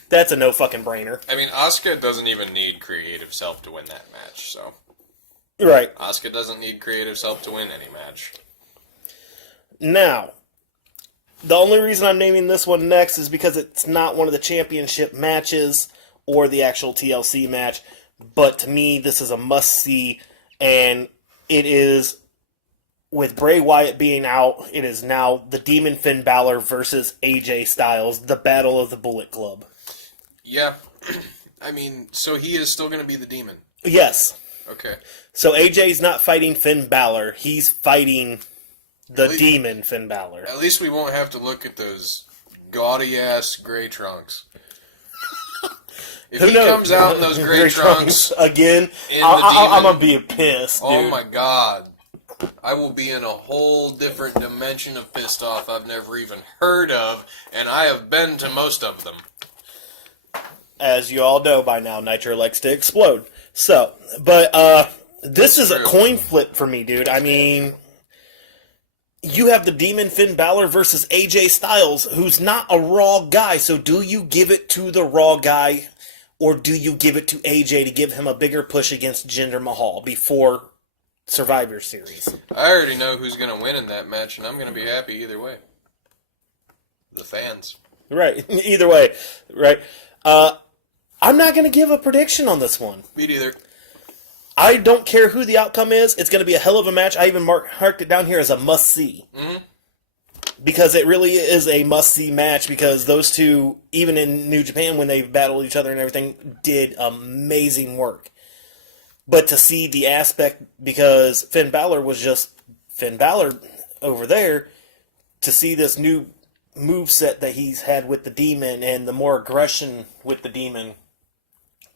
That's a no fucking brainer. I mean, Asuka doesn't even need creative self to win that match, so. Right. Asuka doesn't need creative self to win any match. Now, the only reason I'm naming this one next is because it's not one of the championship matches or the actual TLC match, but to me, this is a must-see, and it is, with Bray Wyatt being out, it is now the Demon Finn Balor versus AJ Styles, the Battle of the Bullet Club. Yeah. I mean, so he is still going to be the demon. Yes. Okay. So AJ's not fighting Finn Balor, he's fighting the demon Finn Balor. At least we won't have to look at those gaudy-ass gray trunks. If he comes out in those gray trunks again, I'm going to be pissed, dude. Oh my god. I will be in a whole different dimension of pissed off I've never even heard of, and I have been to most of them. As you all know by now, Nitro likes to explode. So, but this is a coin flip for me, dude. I mean, you have the Demon Finn Balor versus AJ Styles, who's not a Raw guy. So do you give it to the Raw guy, or do you give it to AJ to give him a bigger push against Jinder Mahal before Survivor Series? I already know who's going to win in that match, and I'm going to be happy either way. The fans. Right. Either way. Right. I'm not going to give a prediction on this one. Me neither. I don't care who the outcome is. It's going to be a hell of a match. I even marked it down here as a must-see. Mm-hmm. Because it really is a must-see match, because those two, even in New Japan when they battled each other and everything, did amazing work. But to see the aspect, because Finn Balor was just Finn Balor over there, to see this new moveset that he's had with the Demon and the more aggression with the Demon,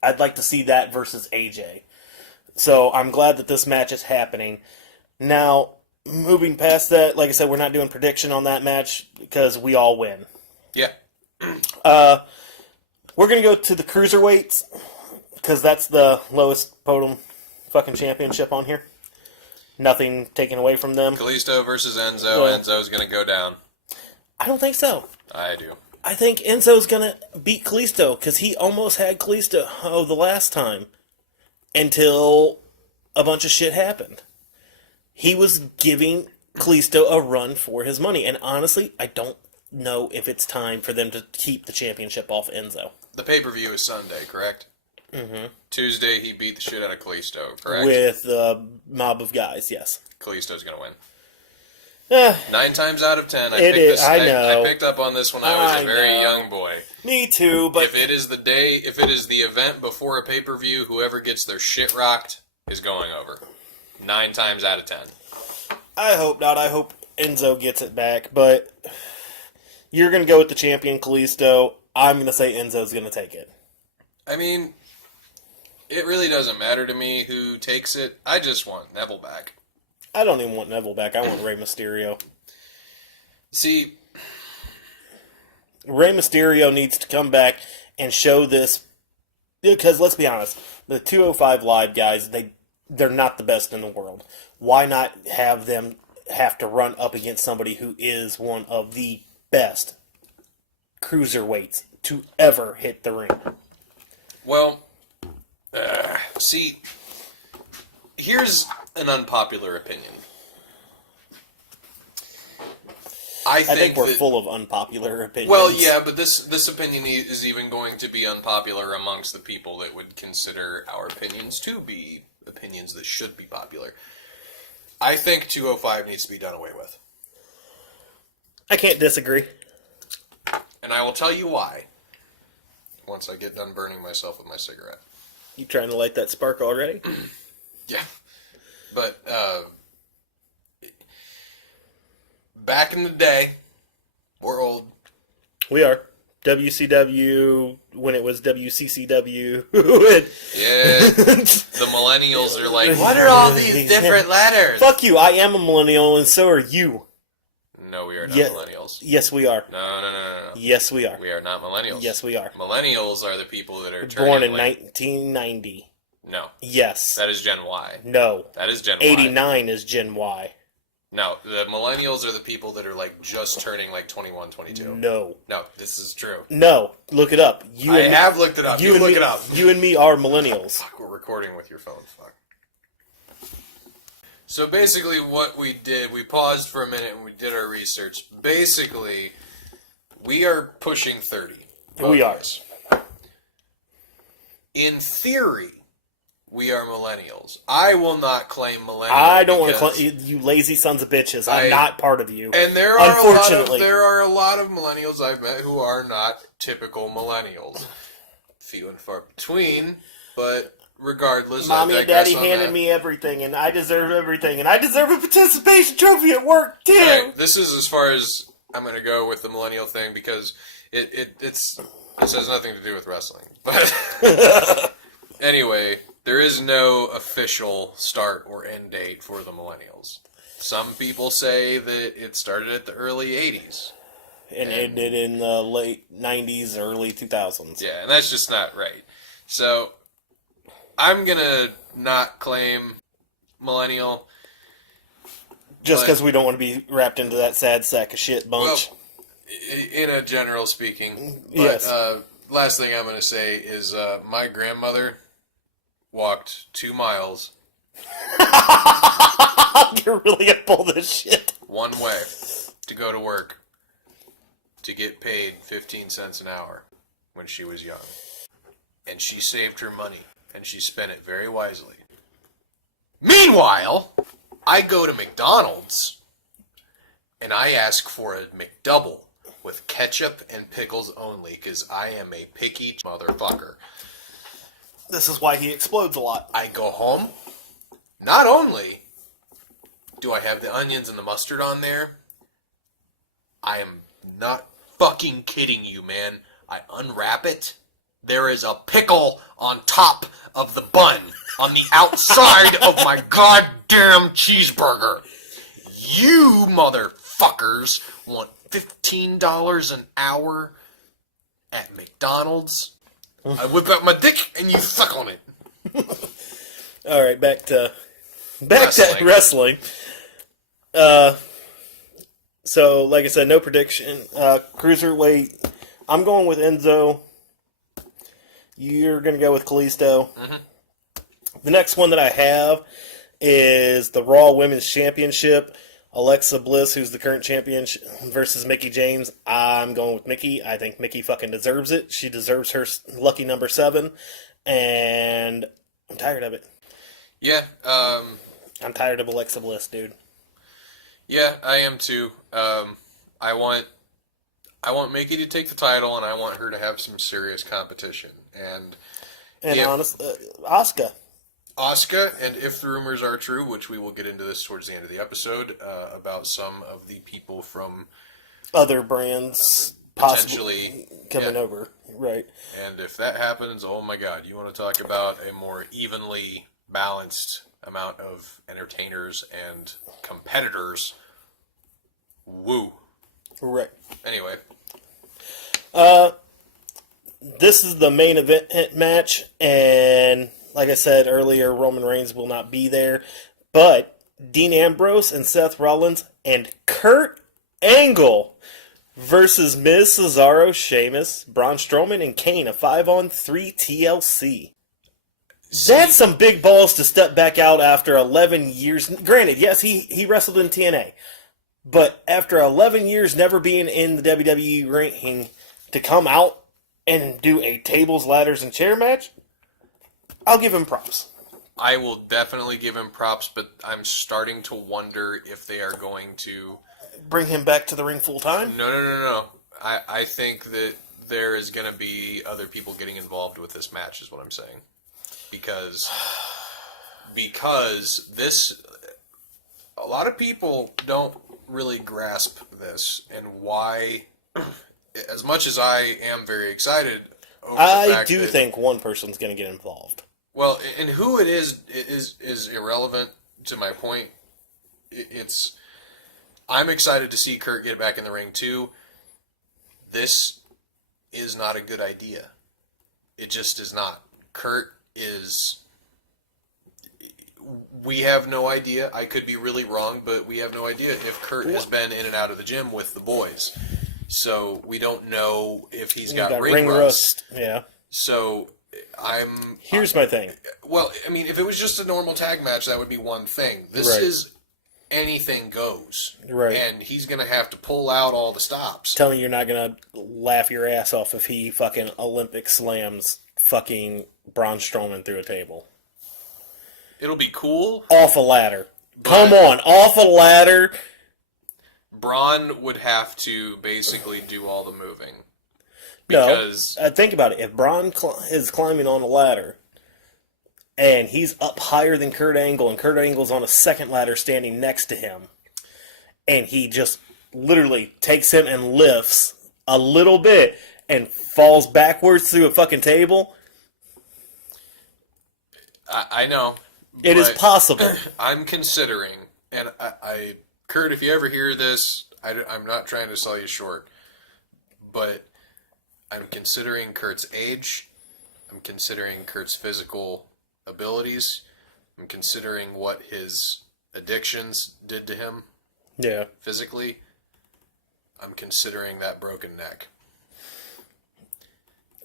I'd like to see that versus AJ. So I'm glad that this match is happening. Now, moving past that, like I said, we're not doing prediction on that match because we all win. Yeah. We're going to go to the Cruiserweights because that's the lowest podium fucking championship on here. Nothing taken away from them. Kalisto versus Enzo. Well, Enzo's going to go down. I don't think so. I do. I think Enzo's going to beat Kalisto because he almost had Kalisto the last time until a bunch of shit happened. He was giving Kalisto a run for his money, and honestly, I don't know if it's time for them to keep the championship off Enzo. The pay-per-view is Sunday, correct? Mm-hmm. Tuesday, he beat the shit out of Kalisto, correct? With a mob of guys, yes. Kalisto's going to win. 9 times out of 10, I picked up on this when I was a very young boy. Me too, but if it is the event before a pay-per-view, whoever gets their shit rocked is going over. 9 times out of 10. I hope not. I hope Enzo gets it back, but you're going to go with the champion Kalisto. I'm going to say Enzo's going to take it. I mean, it really doesn't matter to me who takes it. I just want Neville back. I don't even want Neville back. I want Rey Mysterio. See, Rey Mysterio needs to come back and show this, because let's be honest, the 205 Live guys, they're not the best in the world. Why not have them have to run up against somebody who is one of the best cruiserweights to ever hit the ring? Well, see, here's an unpopular opinion. I think we're full of unpopular opinions. Well, yeah, but this opinion is even going to be unpopular amongst the people that would consider our opinions to be opinions that should be popular. I think 205 needs to be done away with. I can't disagree. And I will tell you why. once I get done burning myself with my cigarette. You trying to light that spark already? Yeah. But, back in the day, we're old. We are. WCW, when it was WCCW. Yeah. The millennials are like, what are all these different letters? Fuck you, I am a millennial, and so are you. No, we are not millennials. Yes, we are. No. Yes, we are. We are not millennials. Yes, we are. Millennials are the people that are turning born in 1990. No. Yes. That is Gen Y. No. That is Gen Y. 89 is Gen Y. No, the millennials are the people that are like just turning like 21, 22. No. No, this is true. No. Look it up. I have looked it up. You look it up. You and me are millennials. Fuck, we're recording with your phone. Fuck. So basically what we did, we paused for a minute and we did our research. Basically, we are pushing 30. We are. In theory, we are millennials. I will not claim millennial. I don't want to claim you lazy sons of bitches. I'm not part of you. And there are a lot of millennials I've met who are not typical millennials. Few and far between, but regardless, Mommy and Daddy handed me everything, and I deserve everything, and I deserve a participation trophy at work too. Right, this is as far as I'm going to go with the millennial thing because this has nothing to do with wrestling. But anyway, there is no official start or end date for the millennials. Some people say that it started at the early 80s. And ended in the late 90s, early 2000s. Yeah, and that's just not right. So, I'm going to not claim millennial. Just because we don't want to be wrapped into that sad sack of shit bunch. Well, in a general speaking. But, yes. Last thing I'm going to say is my grandmother walked 2 miles. You're really going to pull this shit. One way to go to work to get paid 15 cents an hour when she was young. And she saved her money, and she spent it very wisely. Meanwhile, I go to McDonald's, and I ask for a McDouble with ketchup and pickles only, because I am a picky motherfucker. This is why he explodes a lot. I go home. Not only do I have the onions and the mustard on there, I am not fucking kidding you, man. I unwrap it. There is a pickle on top of the bun, on the outside of my goddamn cheeseburger. You motherfuckers want $15 an hour at McDonald's? I whip out my dick and you suck on it. All right, back to wrestling. So, like I said, no prediction. Cruiserweight, I'm going with Enzo. You're going to go with Kalisto. Mm-hmm. The next one that I have is the Raw Women's Championship. Alexa Bliss, who's the current champion, versus Mickie James. I'm going with Mickie. I think Mickie fucking deserves it. She deserves her lucky number 7. And I'm tired of it. Yeah. I'm tired of Alexa Bliss, dude. Yeah, I am too. I want Mickie to take the title, and I want her to have some serious competition. And honestly, Asuka. Asuka, and if the rumors are true, which we will get into this towards the end of the episode, about some of the people from other brands potentially coming over, right? And if that happens, oh my God, you want to talk about a more evenly balanced amount of entertainers and competitors? Woo. Right. Anyway. This is the main event match, and like I said earlier, Roman Reigns will not be there, but Dean Ambrose and Seth Rollins and Kurt Angle versus Miz, Cesaro, Sheamus, Braun Strowman, and Kane, a 5-on-3 TLC. That's some big balls to step back out after 11 years. Granted, yes, he wrestled in TNA, but after 11 years never being in the WWE ring, to come out and do a tables, ladders, and chair match, I'll give him props. I will definitely give him props, but I'm starting to wonder if they are going to bring him back to the ring full time. No. I think that there is going to be other people getting involved with this match, is what I'm saying. Because this, a lot of people don't really grasp this, and why, as much as I am very excited over the fact do think one person's going to get involved. Well, and who it is irrelevant to my point. I'm excited to see Kurt get back in the ring too. This is not a good idea. It just is not. Kurt is... We have no idea. I could be really wrong, but we have no idea if Kurt has been in and out of the gym with the boys. So we don't know if he's got ring rust. Yeah. So Here's my thing. Well, I mean, if it was just a normal tag match, that would be one thing. This is anything goes. Right. And he's going to have to pull out all the stops. Telling you you're not going to laugh your ass off if he fucking Olympic slams fucking Braun Strowman through a table. It'll be cool. Off a ladder. Come on, off a ladder. Braun would have to basically do all the moving. Because think about it. If Braun is climbing on a ladder, and he's up higher than Kurt Angle, and Kurt Angle's on a second ladder standing next to him, and he just literally takes him and lifts a little bit and falls backwards through a fucking table. I know. It is possible. I'm considering, and Kurt, if you ever hear this, I'm not trying to sell you short, but I'm considering Kurt's age. I'm considering Kurt's physical abilities. I'm considering what his addictions did to him. Yeah. Physically. I'm considering that broken neck.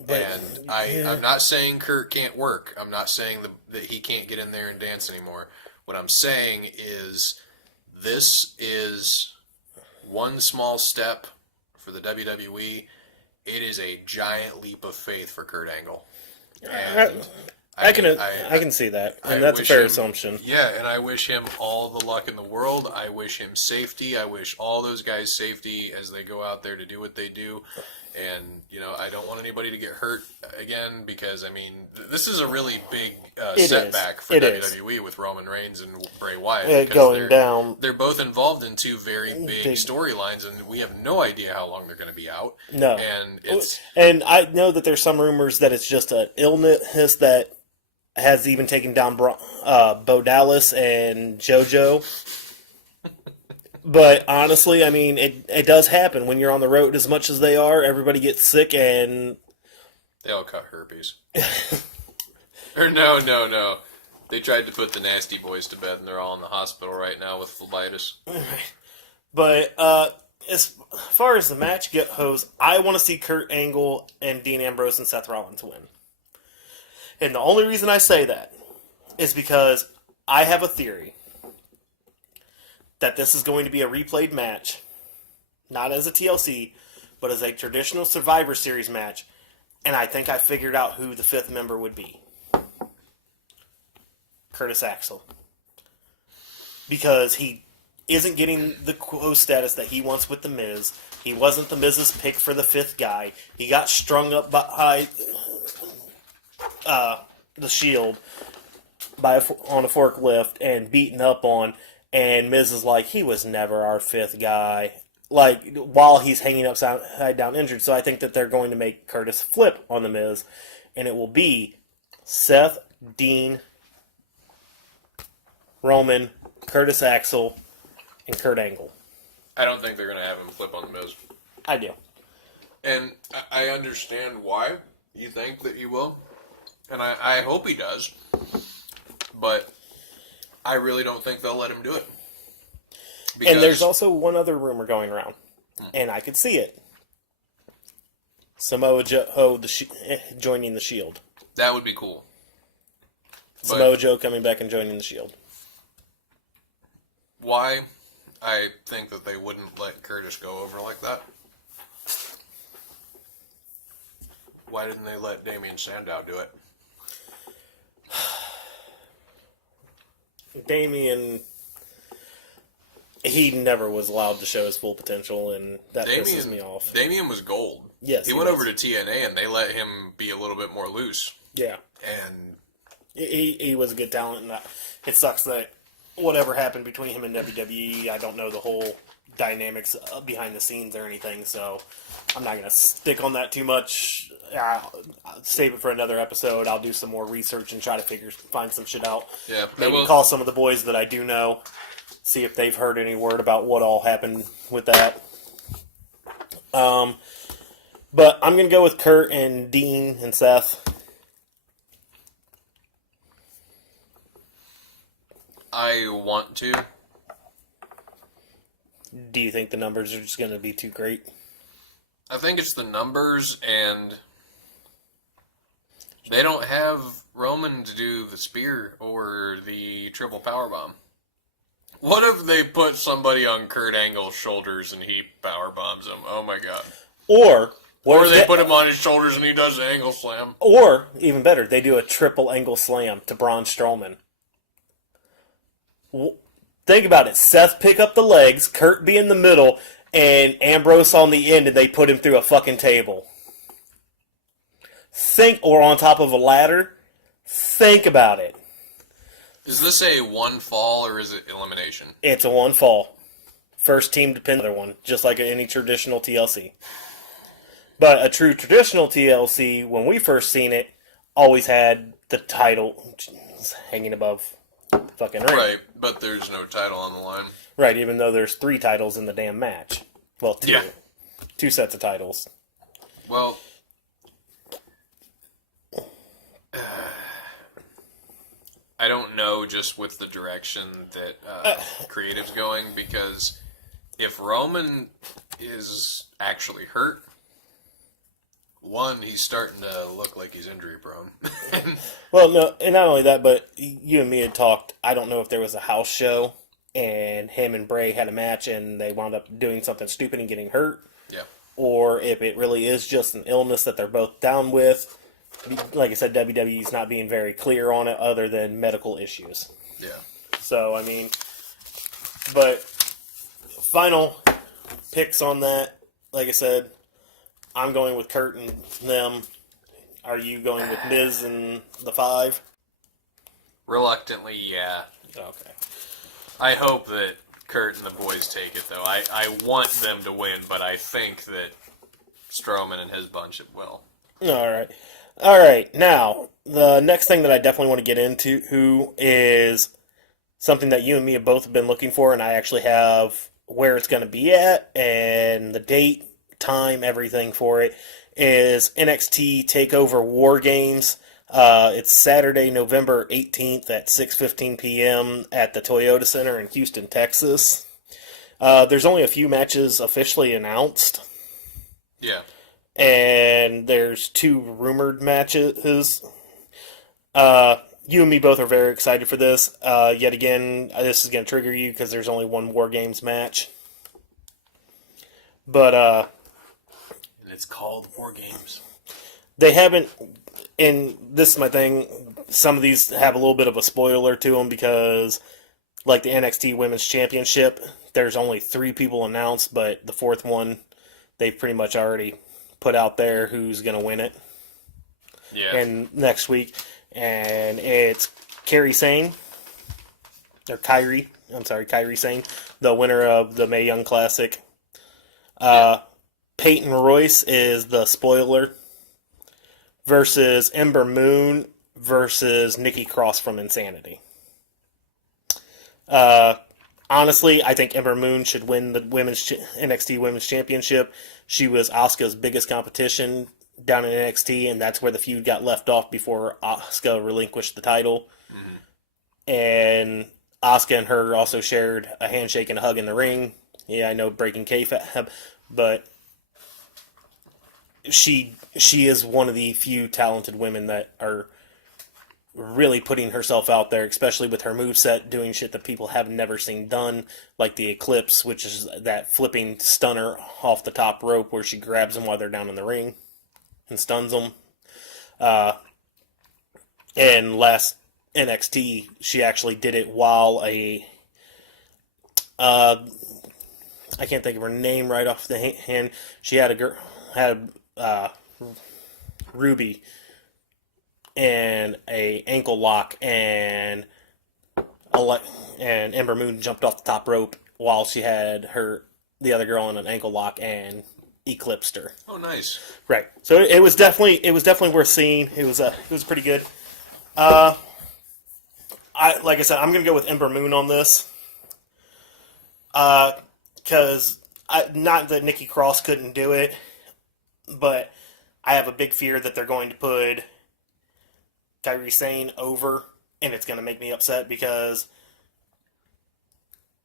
But, and I'm not saying Kurt can't work. I'm not saying that he can't get in there and dance anymore. What I'm saying is this is one small step for the WWE. It is a giant leap of faith for Kurt Angle. And I can see that, and that's a fair assumption. Yeah, and I wish him all the luck in the world. I wish him safety. I wish all those guys safety as they go out there to do what they do. And, I don't want anybody to get hurt again because, this is a really big setback for WWE with Roman Reigns and Bray Wyatt. Going down. They're both involved in two very big storylines, and we have no idea how long they're going to be out. No. And I know that there's some rumors that it's just an illness that has even taken down Bo Dallas and JoJo. But honestly, it does happen when you're on the road as much as they are. Everybody gets sick and... They all caught herpes. Or no. They tried to put the nasty boys to bed and they're all in the hospital right now with phlebitis. But as far as the match goes, I want to see Kurt Angle and Dean Ambrose and Seth Rollins win. And the only reason I say that is because I have a theory that this is going to be a replayed match, not as a TLC, but as a traditional Survivor Series match, and I think I figured out who the fifth member would be. Curtis Axel. Because he isn't getting the host status that he wants with The Miz. He wasn't The Miz's pick for the fifth guy. He got strung up by the Shield on a forklift and beaten up on. And Miz is like, he was never our fifth guy. Like, while he's hanging upside down injured. So I think that they're going to make Curtis flip on The Miz. And it will be Seth, Dean, Roman, Curtis Axel, and Kurt Angle. I don't think they're going to have him flip on The Miz. I do. And I understand why you think that he will. And I hope he does. But I really don't think they'll let him do it. And there's also one other rumor going around. And I could see it. Samoa Joe joining the Shield. That would be cool. Samoa Joe coming back and joining the Shield. Why? I think that they wouldn't let Curtis go over like that. Why didn't they let Damien Sandow do it? Damien, he never was allowed to show his full potential, and that pisses me off. Damien was gold. Yes, he went over to TNA and they let him be a little bit more loose. Yeah. And he was a good talent, and it sucks that whatever happened between him and WWE, I don't know the whole dynamics behind the scenes or anything, so I'm not going to stick on that too much. I'll save it for another episode. I'll do some more research and try to find some shit out. Yeah, maybe call some of the boys that I do know, see if they've heard any word about what all happened with that. But I'm going to go with Kurt and Dean and Seth. I want to. Do you think the numbers are just going to be too great? I think it's the numbers, and they don't have Roman to do the spear or the triple powerbomb. What if they put somebody on Kurt Angle's shoulders and he powerbombs him? Oh my god. Or they put him on his shoulders and he does the angle slam. Or, even better, they do a triple angle slam to Braun Strowman. Think about it. Seth pick up the legs, Kurt be in the middle, and Ambrose on the end, and they put him through a fucking table. Or on top of a ladder. Think about it. Is this a one fall or is it elimination? It's a one fall. First team to pin the other one, just like any traditional TLC. But a true traditional TLC, when we first seen it, always had the title hanging above the fucking ring. Right, but there's no title on the line. Right, even though there's 3 titles in the damn match. Well, 2. Yeah. 2 sets of titles. Well, I don't know just with the direction that creative's going, because if Roman is actually hurt, one, he's starting to look like he's injury prone. Well, no, and not only that, but you and me had talked, I don't know if there was a house show, and him and Bray had a match, and they wound up doing something stupid and getting hurt. Yeah. Or if it really is just an illness that they're both down with. Like I said, WWE's not being very clear on it other than medical issues. Yeah. So, I mean, but final picks on that, like I said, I'm going with Kurt and them. Are you going with Miz and the 5? Reluctantly, yeah. Okay. I hope that Kurt and the boys take it, though. I want them to win, but I think that Strowman and his bunch will. All right. Now, the next thing that I definitely want to get into is something that you and me have both been looking for, and I actually have where it's going to be at, and the date, time, everything for it, is NXT TakeOver Wargames. It's Saturday, November 18th at 6:15 p.m. at the Toyota Center in Houston, Texas. There's only a few matches officially announced. Yeah. And there's 2 rumored matches. You and me both are very excited for this. Yet again, this is going to trigger you because there's only one Wargames match. But, and it's called Wargames. They haven't, and this is my thing, some of these have a little bit of a spoiler to them because, like the NXT Women's Championship, there's only 3 people announced, but the 4th one, they've pretty much already put out there who's going to win it. Yeah. And next week, and it's Kairi Sane, the winner of the Mae Young Classic. Peyton Royce is the spoiler versus Ember Moon versus Nikki Cross from Insanity. Honestly, I think Ember Moon should win the NXT Women's Championship. She was Asuka's biggest competition down in NXT, and that's where the feud got left off before Asuka relinquished the title. Mm-hmm. And Asuka and her also shared a handshake and a hug in the ring. Yeah, I know, breaking kayfabe, but she is one of the few talented women that are really putting herself out there, especially with her moveset, doing shit that people have never seen done, like the Eclipse, which is that flipping stunner off the top rope where she grabs them while they're down in the ring and stuns them. And last NXT, she actually did it while I can't think of her name right off the hand. She had Ruby in a ankle lock, and Ember Moon jumped off the top rope while she had the other girl in an ankle lock and eclipsed her. Oh, nice. Right. So it was definitely worth seeing. It was pretty good. Like I said, I'm gonna go with Ember Moon on this. Because not that Nikki Cross couldn't do it, but I have a big fear that they're going to put Kairi Sane over, and it's going to make me upset because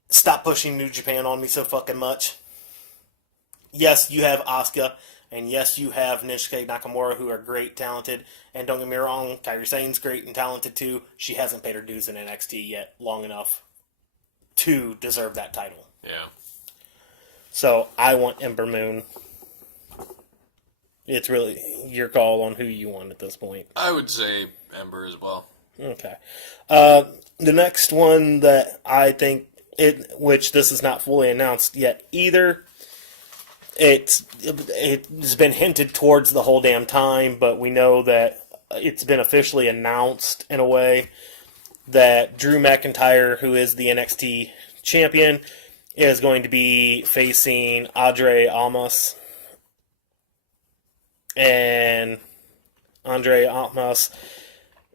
stop pushing New Japan on me so fucking much. Yes, you have Asuka, and yes, you have Nishike Nakamura, who are great, talented, and don't get me wrong, Kairi Sane's great and talented too. She hasn't paid her dues in NXT yet long enough to deserve that title. Yeah. So I want Ember Moon. It's really your call on who you want at this point. I would say Ember as well. Okay. The next one that I think, which this is not fully announced yet either, it's been hinted towards the whole damn time, but we know that it's been officially announced in a way that Drew McIntyre, who is the NXT champion, is going to be facing Andre Almas. And Andre Almas,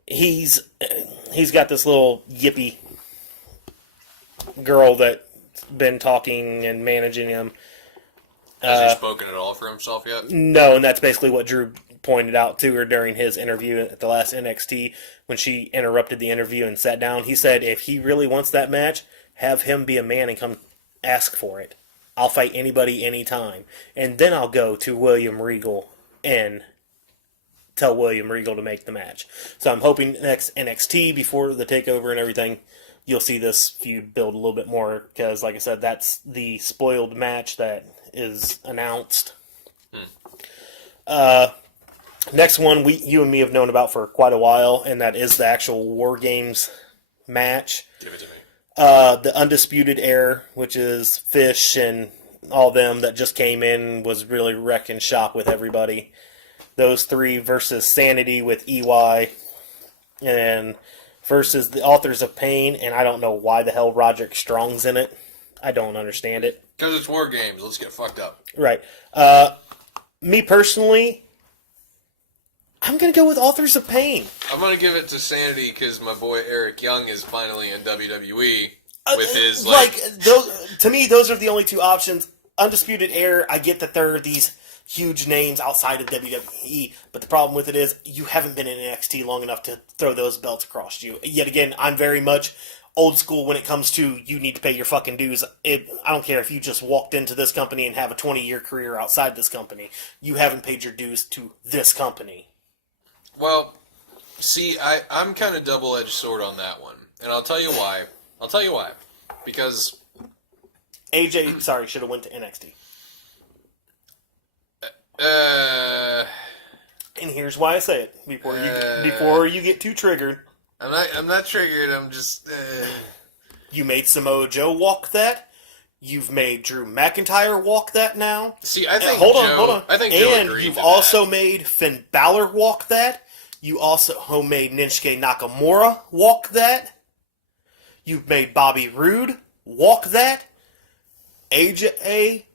he's got this little yippy girl that's been talking and managing him. Has he spoken at all for himself yet? No, and that's basically what Drew pointed out to her during his interview at the last NXT when she interrupted the interview and sat down. He said if he really wants that match, have him be a man and come ask for it. I'll fight anybody anytime. And then I'll go to William Regal and tell William Regal to make the match. So I'm hoping next NXT, before the takeover and everything, you'll see this feud build a little bit more, because like I said, that's the spoiled match that is announced. Next one you and me have known about for quite a while, and that is the actual Wargames match. Give it to me. The Undisputed Era, which is Fish and all them that just came in, was really wrecking shop with everybody. Those three versus Sanity with EY, and versus the Authors of Pain, and I don't know why the hell Roderick Strong's in it. I don't understand it. Because it's War Games. Let's get fucked up. Right. Me personally, I'm going to go with Authors of Pain. I'm going to give it to Sanity because my boy Eric Young is finally in WWE with his, to me, those are the only two options. Undisputed Era, I get that there are these huge names outside of WWE, but the problem with it is you haven't been in NXT long enough to throw those belts across you. Yet again, I'm very much old school when it comes to you need to pay your fucking dues. I don't care if you just walked into this company and have a 20-year career outside this company. You haven't paid your dues to this company. Well, see, I'm kind of double-edged sword on that one. And I'll tell you why. Because AJ, should have went to NXT. And here's why I say it before you get too triggered. I'm not triggered. I'm just. You made Samoa Joe walk that. You've made Drew McIntyre walk that now. See, I think hold on. I think Joe and agreed you've to also that. made Finn Balor walk that. You also made Shinsuke Nakamura walk that. You've made Bobby Roode walk that. AJ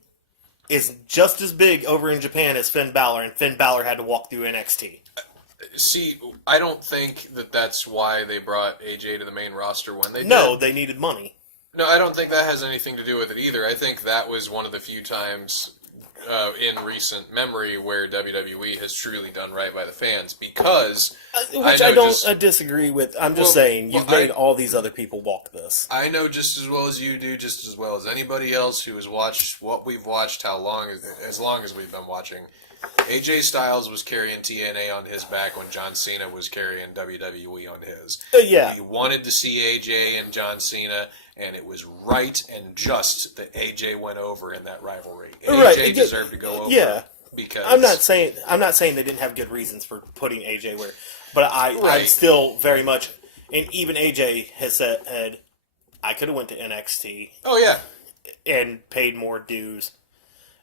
is just as big over in Japan as Finn Balor, and Finn Balor had to walk through NXT. See, I don't think that's why they brought AJ to the main roster when they did. No, they needed money. No, I don't think that has anything to do with it either. I think that was one of the few times in recent memory where WWE has truly done right by the fans, because which I don't disagree with. I'm just saying you've made all these other people walk this. I know just as well as you do, just as well as anybody else who has watched what we've watched, as long as we've been watching. AJ Styles was carrying TNA on his back when John Cena was carrying WWE on his. Yeah. We wanted to see AJ and John Cena, and it was right and just that AJ went over in that rivalry. AJ deserved to go over. Yeah. Because I'm not saying they didn't have good reasons for putting AJ where, but I'm still very much, and even AJ has said, I could have went to NXT. Oh yeah. And paid more dues.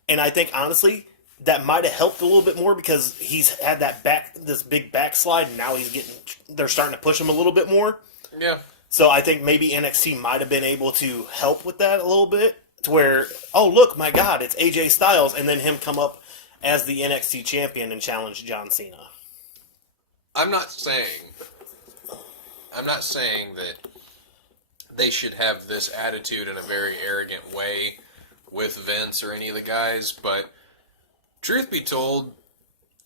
And I think honestly, that might have helped a little bit more because he's had this big backslide, and now they're starting to push him a little bit more. Yeah. So I think maybe NXT might have been able to help with that a little bit, to where, oh look, my God, it's AJ Styles, and then him come up as the NXT champion and challenge John Cena. I'm not saying that they should have this attitude in a very arrogant way with Vince or any of the guys, but truth be told,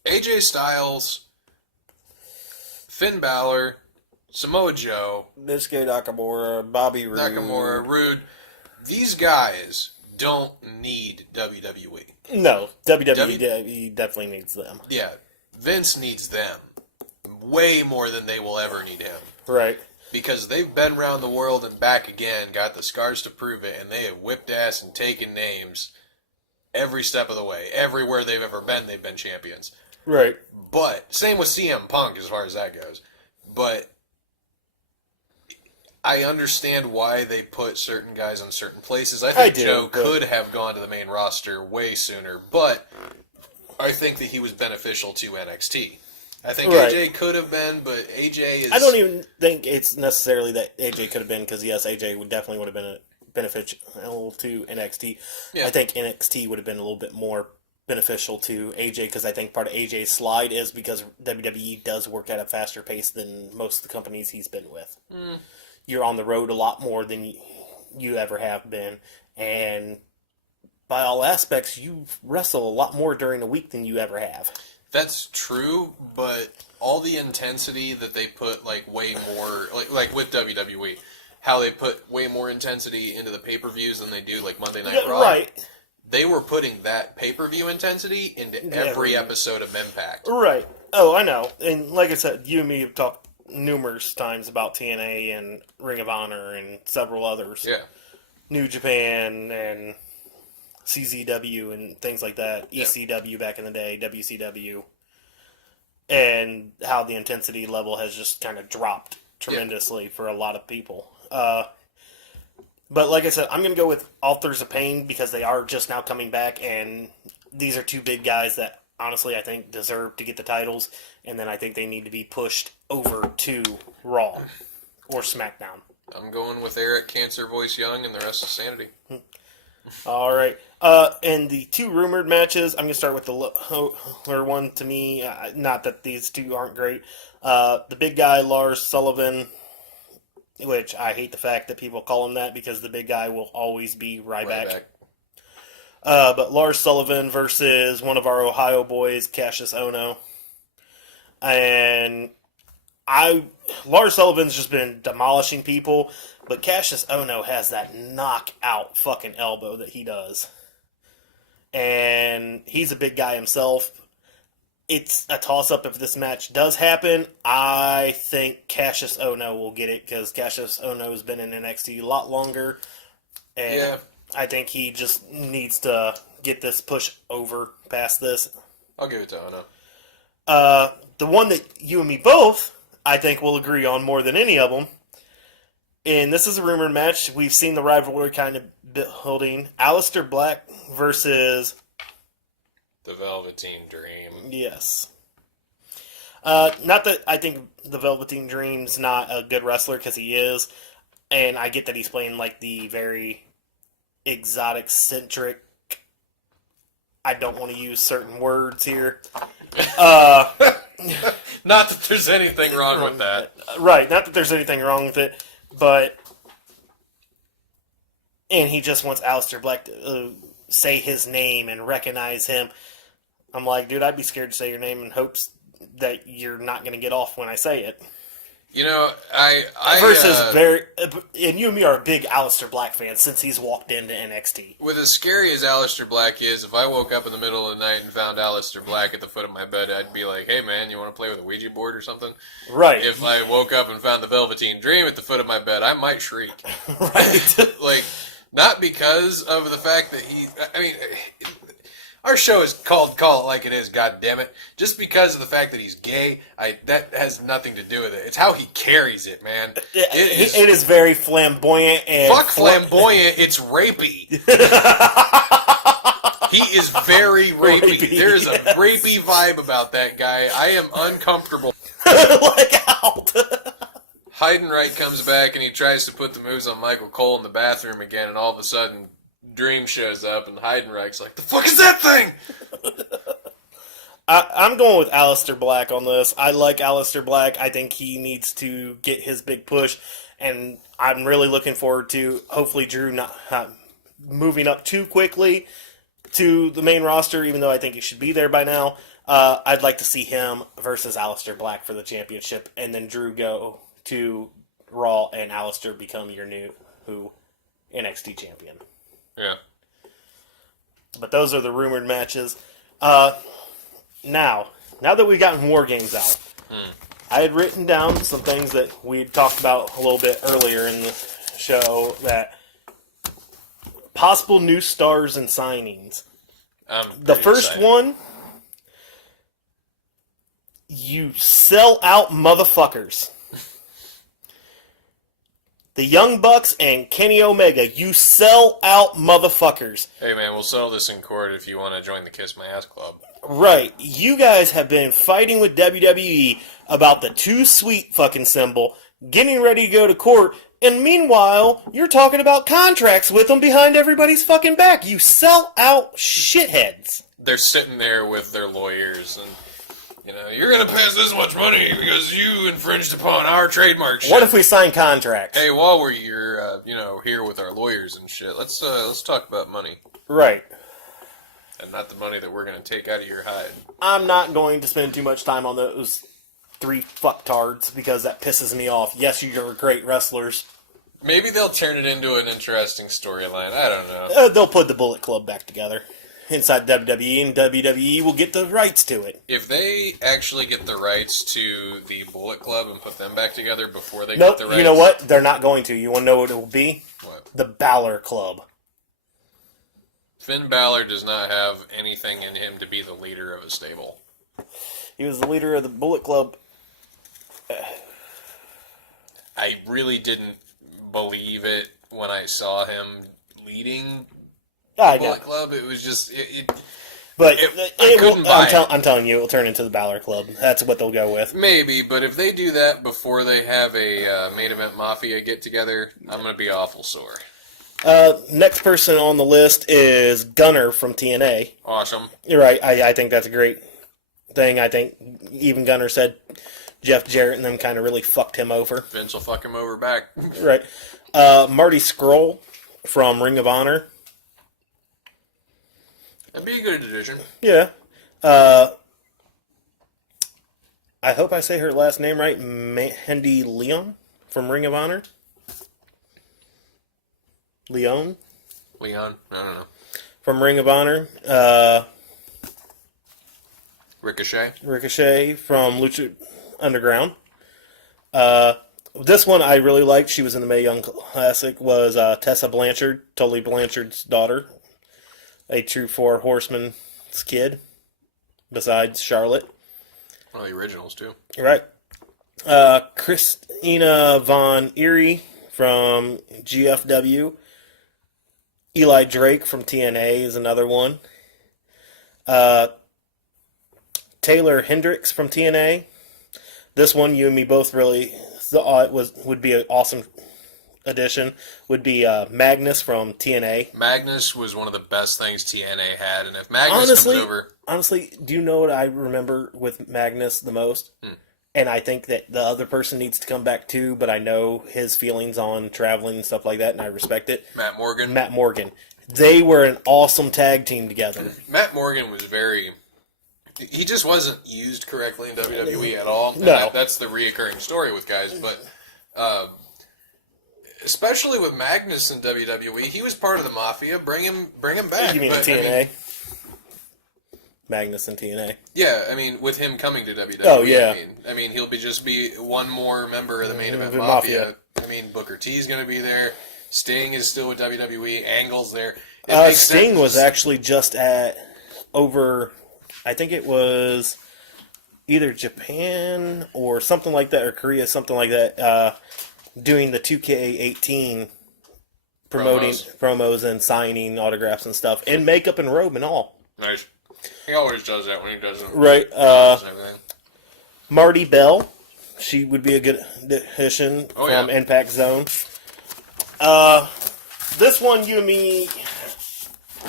AJ Styles, Finn Balor, Samoa Joe, Shinsuke Nakamura, Bobby Roode, these guys don't need WWE. No, WWE definitely needs them. Yeah, Vince needs them way more than they will ever need him. Right. Because they've been around the world and back again, got the scars to prove it, and they have whipped ass and taken names every step of the way. Everywhere they've ever been, they've been champions. Right. But, same with CM Punk as far as that goes. But I understand why they put certain guys on certain places. I think Joe could have gone to the main roster way sooner, but I think that he was beneficial to NXT. I think AJ could have been, but AJ is... I don't even think it's necessarily that AJ could have been, because yes, AJ would have been beneficial to NXT. Yeah. I think NXT would have been a little bit more beneficial to AJ, because I think part of AJ's slide is because WWE does work at a faster pace than most of the companies he's been with. Mm. You're on the road a lot more than you ever have been, and by all aspects, you wrestle a lot more during the week than you ever have. That's true, but all the intensity that they put, way more, like with WWE, how they put way more intensity into the pay-per-views than they do, Monday Night Raw. Right. They were putting that pay-per-view intensity into every episode of Impact. Right. Oh, I know. And like I said, you and me have talked numerous times about TNA and Ring of Honor and several others. Yeah. New Japan and CZW and things like that, ECW back in the day, WCW, and how the intensity level has just kind of dropped tremendously for a lot of people. But like I said, I'm going to go with Authors of Pain because they are just now coming back, and these are two big guys that honestly I think deserve to get the titles, and then I think they need to be pushed over to Raw or SmackDown. I'm going with Eric Cancer Voice Young and the rest of Sanity. All right. And the two rumored matches, I'm going to start with the lower one to me. Not that these two aren't great. The big guy, Lars Sullivan, which I hate the fact that people call him that because the big guy will always be Ryback. But Lars Sullivan versus one of our Ohio boys, Cassius Ohno. And Lars Sullivan's just been demolishing people, but Cassius Ohno has that knockout fucking elbow that he does. And he's a big guy himself. It's a toss-up if this match does happen. I think Cassius Ohno will get it, because Cassius Ohno has been in NXT a lot longer. And I think he just needs to get this push over past this. I'll give it to Ohno. The one that you and me both, I think, will agree on more than any of them. And this is a rumored match. We've seen the rivalry kind of building. Aleister Black versus the Velveteen Dream. Yes. Not that I think the Velveteen Dream's not a good wrestler, because he is. And I get that he's playing the very exotic-centric. I don't want to use certain words here. Not that there's anything wrong with that. Right, not that there's anything wrong with it, but... And he just wants Aleister Black to say his name and recognize him. I'm like, dude, I'd be scared to say your name in hopes that you're not going to get off when I say it. You know, and you and me are a big Aleister Black fans since he's walked into NXT. With as scary as Aleister Black is, if I woke up in the middle of the night and found Aleister Black at the foot of my bed, I'd be like, hey man, you want to play with a Ouija board or something? Right. If I woke up and found the Velveteen Dream at the foot of my bed, I might shriek. Right. Not because of the fact that our show is called Call It Like It Is, goddammit. Just because of the fact that he's gay, that has nothing to do with it. It's how he carries it, man. It is very flamboyant. And fuck flamboyant, it's rapey. He is very rapey. Rapey, There is a yes. rapey vibe about that guy. I am uncomfortable. Like out. Heidenreich comes back and he tries to put the moves on Michael Cole in the bathroom again, and all of a sudden, Dream shows up, and Heidenreich's like, "The fuck is that thing?" I'm going with Aleister Black on this. I like Aleister Black. I think he needs to get his big push, and I'm really looking forward to hopefully Drew not moving up too quickly to the main roster, even though I think he should be there by now. I'd like to see him versus Aleister Black for the championship, and then Drew go to Raw and Aleister become your new NXT champion. Yeah. But those are the rumored matches. Now that we've gotten Wargames out, I had written down some things that we had talked about a little bit earlier in the show, that possible new stars and signings. The first excited. one, you sell out motherfuckers. The Young Bucks and Kenny Omega, you sell out motherfuckers. Hey man, we'll settle this in court if you want to join the Kiss My Ass Club. Right. You guys have been fighting with WWE about the Too Sweet fucking symbol, getting ready to go to court, and meanwhile, you're talking about contracts with them behind everybody's fucking back. You sell out shitheads. They're sitting there with their lawyers and, you're going to pay us this much money because you infringed upon our trademark shit. What if we sign contracts? Hey, while we're here, here with our lawyers and shit, let's talk about money. Right. And not the money that we're going to take out of your hide. I'm not going to spend too much time on those three fucktards because that pisses me off. Yes, you're great wrestlers. Maybe they'll turn it into an interesting storyline. I don't know. They'll put the Bullet Club back together inside WWE, and WWE will get the rights to it. If they actually get the rights to the Bullet Club and put them back together before they Nope, get the rights... you know what? They're not going to. You want to know what it will be? What? The Balor Club. Finn Balor does not have anything in him to be the leader of a stable. He was the leader of the Bullet Club. I really didn't believe it when I saw him leading I the know. Bullet Club. It was just... But I couldn't buy it. I'm telling you, it'll turn into the Balor Club. That's what they'll go with. Maybe, but if they do that before they have a main event Mafia get-together, I'm going to be awful sore. Next person on the list is Gunner from TNA. Awesome. You're right. I think that's a great thing. I think even Gunner said Jeff Jarrett and them kind of really fucked him over. Vince will fuck him over back. Right. Marty Scurll from Ring of Honor. That'd be a good addition. Yeah. I hope I say her last name right. Mandy Leon from Ring of Honor. Leon I don't know. from Ring of Honor. Ricochet from Lucha Underground. This one I really liked. She was in the Mae Young Classic. Was Tessa Blanchard, Tully Blanchard's daughter, a true Four Horsemen's kid. Besides Charlotte, One of the originals, too. right? Christina Von Eerie from GFW. Eli Drake from TNA is another one. Taylor Hendricks from TNA. This one, you and me both really thought would be an awesome addition. Would be Magnus from TNA. Magnus was one of the best things TNA had, and if Magnus comes over... Honestly, do you know what I remember with Magnus the most? And I think that the other person needs to come back too, but I know his feelings on traveling and stuff like that, and I respect it. Matt Morgan. They were an awesome tag team together. Matt Morgan was very... He just wasn't used correctly in WWE at all. And No. that's the reoccurring story with guys, but... especially with Magnus in WWE, he was part of the Mafia. Bring him back. You mean But, TNA? Magnus and TNA. Yeah, I mean, with him coming to WWE, Oh, yeah. I mean, he'll just be one more member of the main event The Mafia. Mafia. I mean, Booker T's going to be there. Sting is still with WWE. Angle's there. Sting was actually just over, I think it was either Japan or something like that, or Korea, something like that, doing the 2K18 promoting promos and signing autographs and stuff, and makeup and robe and all. Nice. He always does that when he doesn't. Right. Marty Bell, she would be a good addition from Impact Zone. This one, you and me,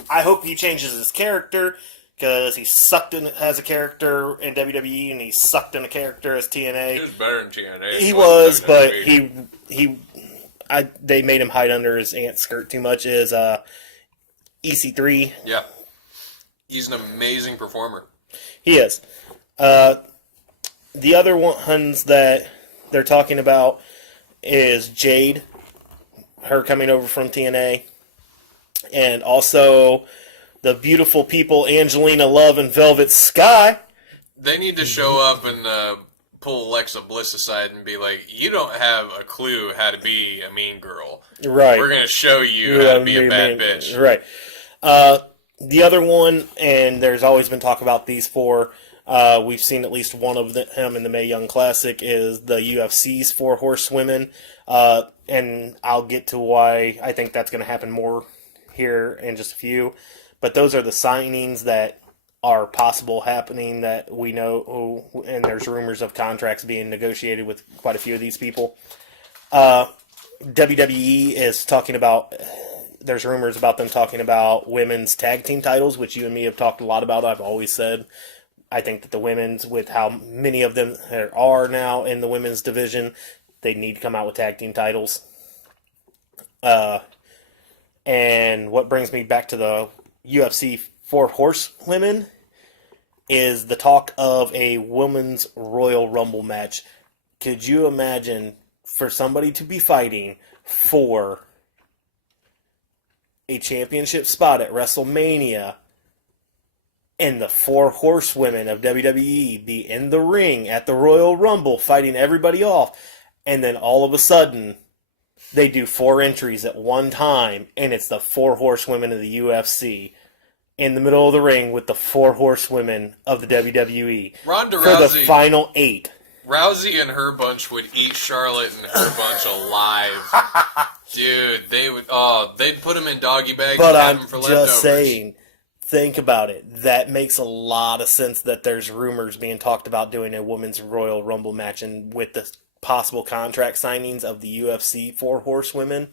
I hope he changes his character, because he sucked in as a character in WWE, and he sucked in a character as TNA. He was better in TNA. He was, but they made him hide under his aunt's skirt too much. Is EC3? Yeah, he's an amazing performer. He is. The other ones that they're talking about is Jade, her coming over from TNA, and also the beautiful people Angelina Love and Velvet Sky. They need to show up and pull Alexa Bliss aside and be like, you don't have a clue how to be a mean girl. Right. We're going to show you how to be a bad bitch. Right. The other one, and there's always been talk about these four, we've seen at least one of them in the Mae Young Classic, is the UFC's Four Horsewomen. And I'll get to why I think that's going to happen more here in just a few. But those are the signings that are possible happening that we know, and there's rumors of contracts being negotiated with quite a few of these people. WWE is talking about, there's rumors about them talking about women's tag team titles, which you and me have talked a lot about. I've always said, I think that the women's, with how many of them there are now in the women's division, they need to come out with tag team titles. And what brings me back to the UFC Four Horsewomen is the talk of a women's Royal Rumble match. Could you imagine for somebody to be fighting for a championship spot at WrestleMania and the Four Horsewomen of WWE be in the ring at the Royal Rumble fighting everybody off, and then all of a sudden they do 4 entries at one time, and it's the Four Horsewomen of the UFC in the middle of the ring with the Four Horsewomen of the WWE Ronda for Rousey, the final 8. Rousey and her bunch would eat Charlotte and her bunch alive. Dude, they would. Oh, they'd put them in doggy bags But and have I'm them for just leftovers. saying, think about it. That makes a lot of sense that there's rumors being talked about doing a women's Royal Rumble match, and with the possible contract signings of the UFC Four Horsewomen,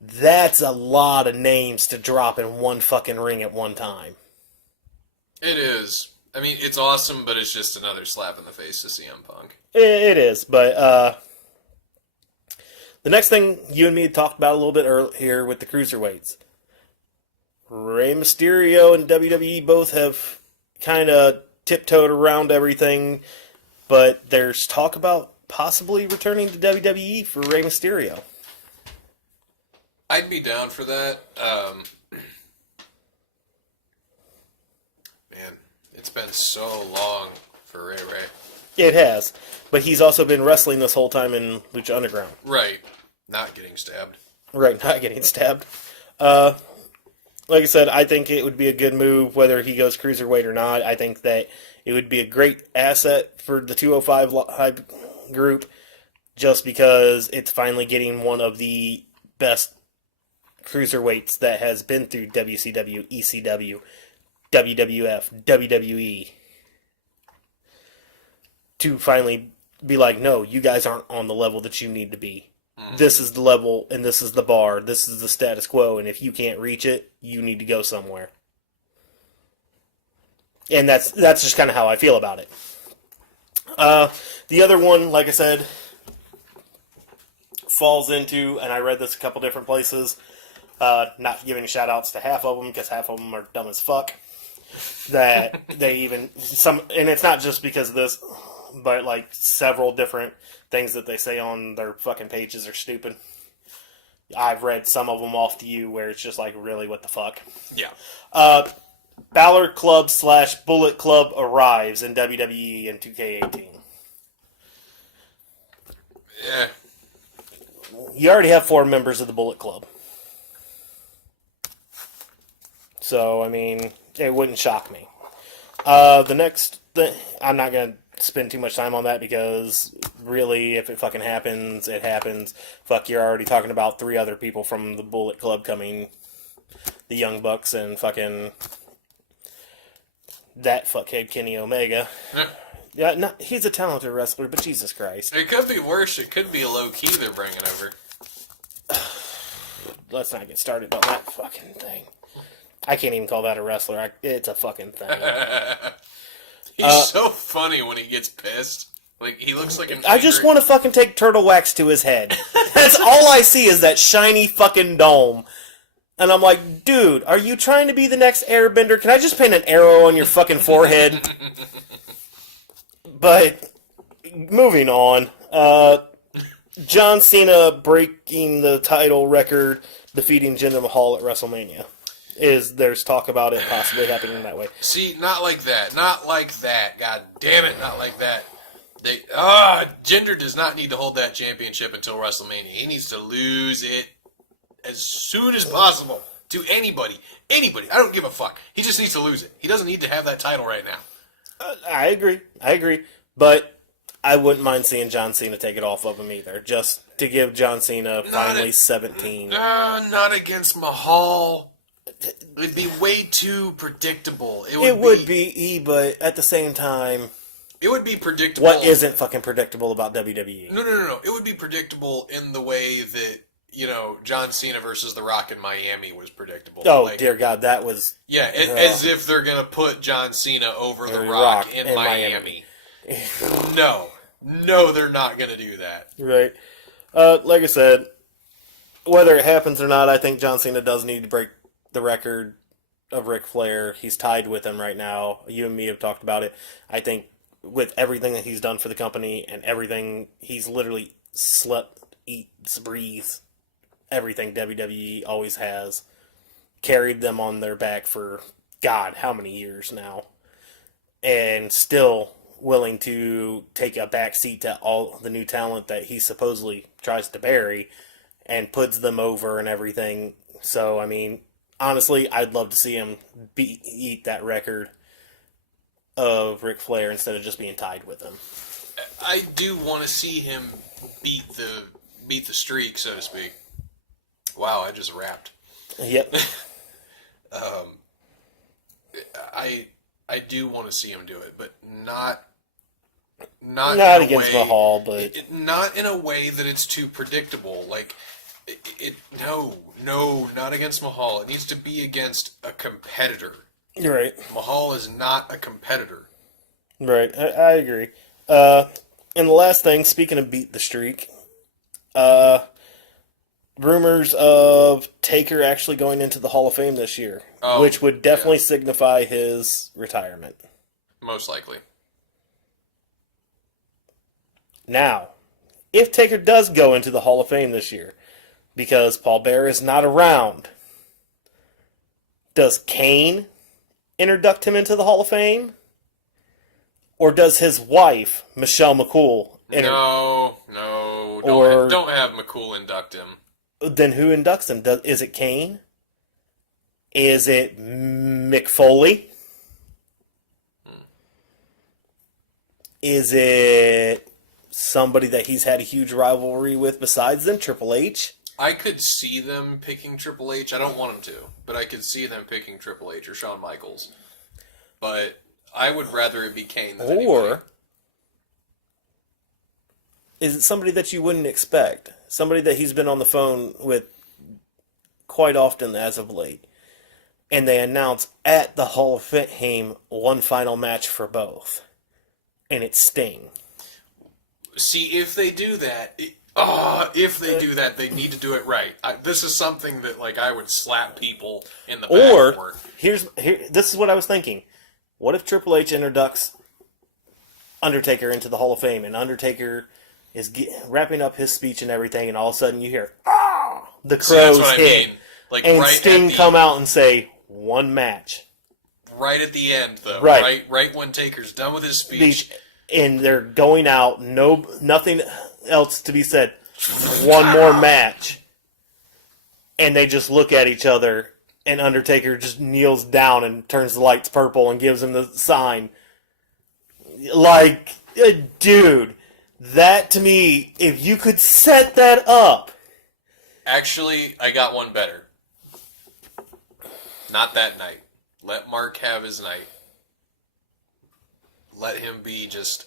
that's a lot of names to drop in one fucking ring at one time. It is. I mean, it's awesome, but it's just another slap in the face to CM Punk. It is, but the next thing you and me had talked about a little bit earlier with the cruiserweights. Rey Mysterio and WWE both have kind of tiptoed around everything, but there's talk about possibly returning to WWE for Rey Mysterio. I'd be down for that. Man, it's been so long for Ray. It has, but he's also been wrestling this whole time in Lucha Underground. Right. Not getting stabbed. Right, not getting stabbed. Like I said, I think it would be a good move whether he goes cruiserweight or not. I think that it would be a great asset for the 205 Live group just because it's finally getting one of the best cruiserweights that has been through WCW, ECW, WWF, WWE to finally be like, no, you guys aren't on the level that you need to be. This is the level, and this is the bar. This is the status quo, and if you can't reach it, you need to go somewhere. And that's just kind of how I feel about it. The other one, like I said, falls into, and I read this a couple different places, not giving shout-outs to half of them, because half of them are dumb as fuck, that they even, and it's not just because of this, but like several different things that they say on their fucking pages are stupid. I've read some of them off to you where it's just like, really, what the fuck? Yeah. Balor Club / Bullet Club arrives in WWE in 2K18. Yeah. You already have 4 members of the Bullet Club. So, I mean, it wouldn't shock me. The next thing, I'm not going to spend too much time on that because really, if it fucking happens, it happens. Fuck, you're already talking about 3 other people from the Bullet Club coming. The Young Bucks and fucking that fuckhead Kenny Omega. Yeah, no, he's a talented wrestler, but Jesus Christ. It could be worse. It could be a low key they're bringing over. Let's not get started on that fucking thing. I can't even call that a wrestler. It's a fucking thing. He's so funny when he gets pissed. Like, he looks like an I just want to fucking take turtle wax to his head. That's all I see is that shiny fucking dome. And I'm like, dude, are you trying to be the next airbender? Can I just paint an arrow on your fucking forehead? But, moving on. John Cena breaking the title record, defeating Jinder Mahal at WrestleMania. There's talk about it possibly happening that way. See, not like that. Not like that. God damn it, not like that. Jinder does not need to hold that championship until WrestleMania. He needs to lose it as soon as possible to anybody. Anybody. I don't give a fuck. He just needs to lose it. He doesn't need to have that title right now. I agree. But I wouldn't mind seeing John Cena take it off of him either. Just to give John Cena finally 17. Not against Mahal. It'd be way too predictable. It would be, but at the same time... It would be predictable. What isn't fucking predictable about WWE? No. It would be predictable in the way that, John Cena versus The Rock in Miami was predictable. Oh, dear God, that was... Yeah, as if they're going to put John Cena over The Rock in Miami. No, they're not going to do that. Right. Like I said, whether it happens or not, I think John Cena does need to break the record of Ric Flair. He's tied with him right now. You and me have talked about it. I think with everything that he's done for the company and everything, he's literally slept, eats, breathes, everything WWE always has. Carried them on their back for, God, how many years now. And still willing to take a back seat to all the new talent that he supposedly tries to bury and puts them over and everything. So, I mean, honestly, I'd love to see him eat that record of Ric Flair instead of just being tied with him. I do want to see him beat the streak, so to speak. Wow, I just rapped. Yep. I do want to see him do it, but not against Mahal, but not in a way that it's too predictable. Like no, not against Mahal. It needs to be against a competitor. Right. Mahal is not a competitor. Right, I agree. And the last thing, speaking of beat the streak, rumors of Taker actually going into the Hall of Fame this year, which would definitely signify his retirement. Most likely. Now, if Taker does go into the Hall of Fame this year, because Paul Bearer is not around, does Kane induct him into the Hall of Fame? Or does his wife, Michelle McCool, No. Don't have McCool induct him. Then who inducts him? Is it Kane? Is it Mick Foley? Is it somebody that he's had a huge rivalry with besides them, Triple H? I could see them picking Triple H. I don't want them to, but I could see them picking Triple H or Shawn Michaels. But I would rather it be Kane than anybody. Or is it somebody that you wouldn't expect? Somebody that he's been on the phone with quite often as of late. And they announce at the Hall of Fame one final match for both. And it's Sting. See, if they do that, they need to do it right. This is something that, I would slap people in the back for. This is what I was thinking. What if Triple H introducts Undertaker into the Hall of Fame, and Undertaker is wrapping up his speech and everything, and all of a sudden you hear, the crows hit. And right Sting come out and say, one match. Right at the end, though. Right when Taker's done with his speech. And they're going out, nothing else to be said. One more match. And they just look at each other, and Undertaker just kneels down and turns the lights purple and gives him the sign. Dude, That, to me, if you could set that up... Actually, I got one better. Not that night. Let Mark have his night. Let him be just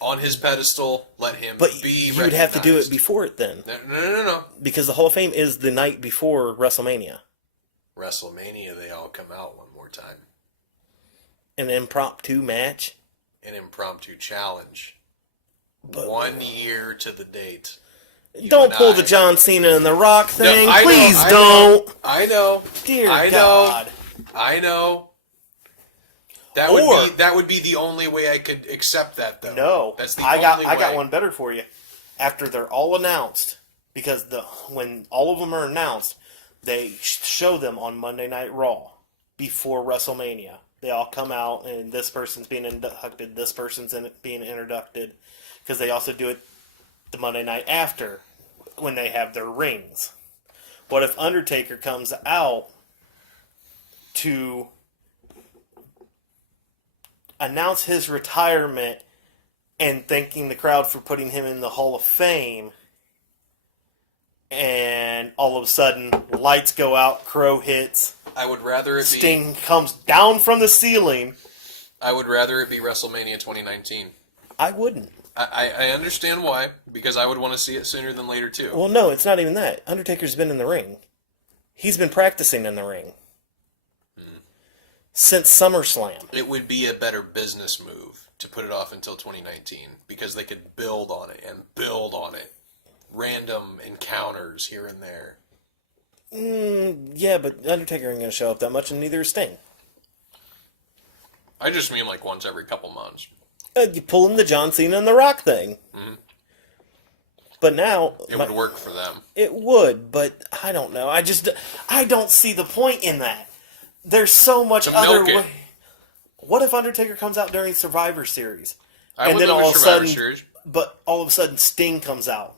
on his pedestal. Let him be you would have to do it recognized. before it then. No. Because the Hall of Fame is the night before WrestleMania. WrestleMania, they all come out one more time. An impromptu match. An impromptu challenge. But, 1 year to the date. Don't pull the John Cena and The Rock thing. No, Please don't. I know. Dear I God. I know. That would be the only way I could accept that, though. No, That's the I only got way. one better for you. After they're all announced, because when all of them are announced, they show them on Monday Night Raw before WrestleMania. They all come out, and this person's being inducted, this person's being introduced, because they also do it the Monday night after when they have their rings. What if Undertaker comes out to announce his retirement and thanking the crowd for putting him in the Hall of Fame, and all of a sudden lights go out, Crow hits, I would rather it Sting comes down from the ceiling? I would rather it be WrestleMania 2019. I wouldn't. I understand why, because I would want to see it sooner than later, too. Well, no, it's not even that. Undertaker's been in the ring. He's been practicing in the ring. Since SummerSlam. It would be a better business move to put it off until 2019, because they could build on it and build on it. Random encounters here and there. Yeah, but Undertaker ain't going to show up that much, and neither is Sting. I just mean like once every couple months. You pull in the John Cena and The Rock thing. Mm-hmm. But now... It would work for them. It would, but I don't know. I don't see the point in that. There's so much other way. What if Undertaker comes out during Survivor Series? I would live with Survivor Series. But all of a sudden Sting comes out.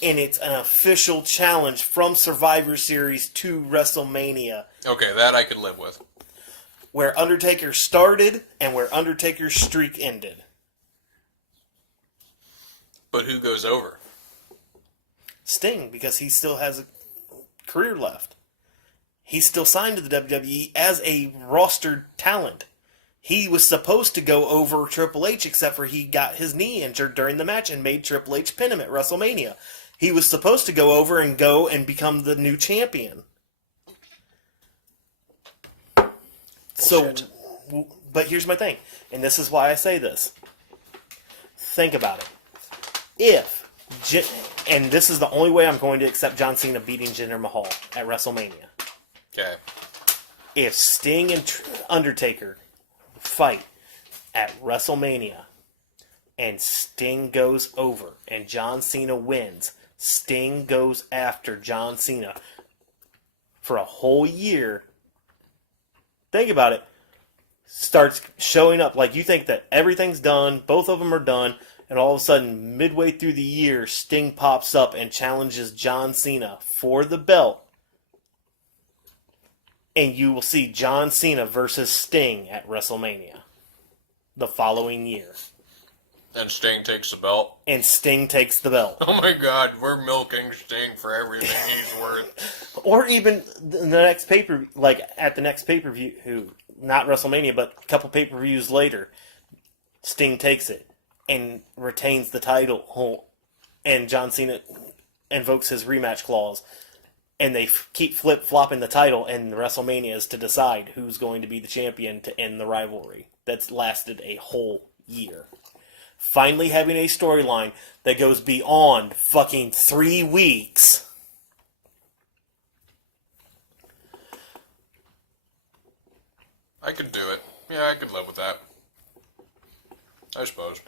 And it's an official challenge from Survivor Series to WrestleMania. Okay, that I could live with. Where Undertaker started and where Undertaker's streak ended. But who goes over? Sting, because he still has a career left. He's still signed to the WWE as a rostered talent. He was supposed to go over Triple H, except for he got his knee injured during the match and made Triple H pin him at WrestleMania. He was supposed to go over and become the new champion. So, but here's my thing, and this is why I say this. Think about it. And this is the only way I'm going to accept John Cena beating Jinder Mahal at WrestleMania. Okay. If Sting and Undertaker fight at WrestleMania, and Sting goes over, and John Cena wins, Sting goes after John Cena for a whole year. Think about it. Starts showing up. Like, you think that everything's done, both of them are done, and all of a sudden, midway through the year, Sting pops up and challenges John Cena for the belt. And you will see John Cena versus Sting at WrestleMania the following year. And Sting takes the belt. And Sting takes the belt. Oh my God, we're milking Sting for everything he's worth. Or even the next pay-per-view, like at the next pay-per-view, not WrestleMania, but a couple pay-per-views later, Sting takes it and retains the title, and John Cena invokes his rematch clause, and they keep flip-flopping the title, and WrestleMania is to decide who's going to be the champion to end the rivalry that's lasted a whole year. Finally having a storyline that goes beyond fucking 3 weeks. I could do it. Yeah, I could live with that. I suppose.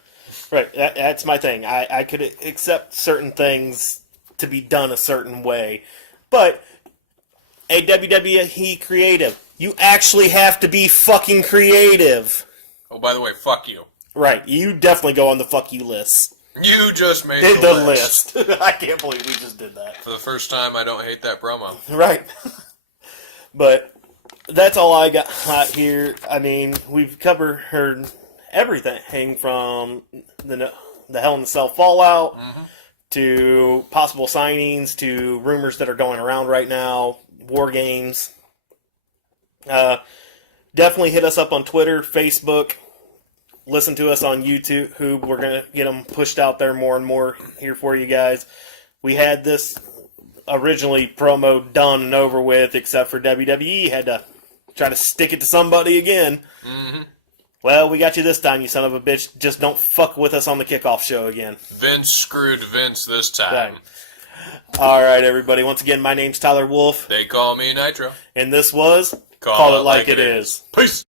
Right, that's my thing. I could accept certain things to be done a certain way, but a WWE creative, you actually have to be fucking creative. Oh, by the way, fuck you. Right, you definitely go on the fuck you list. You just made Did the list. I can't believe we just did that. For the first time, I don't hate that promo. Right. But that's all I got here. I mean, we've covered everything from the Hell in the Cell fallout to possible signings to rumors that are going around right now, Wargames. Definitely hit us up on Twitter, Facebook. Listen to us on YouTube. We're going to get them pushed out there more and more here for you guys. We had this originally promo done and over with, except for WWE had to try to stick it to somebody again. Well, we got you this time, you son of a bitch. Just don't fuck with us on the kickoff show again. Vince screwed Vince this time. All right, everybody. Once again, my name's Tyler Wolf. They call me Nitro. And this was Call It Like It Is. Peace.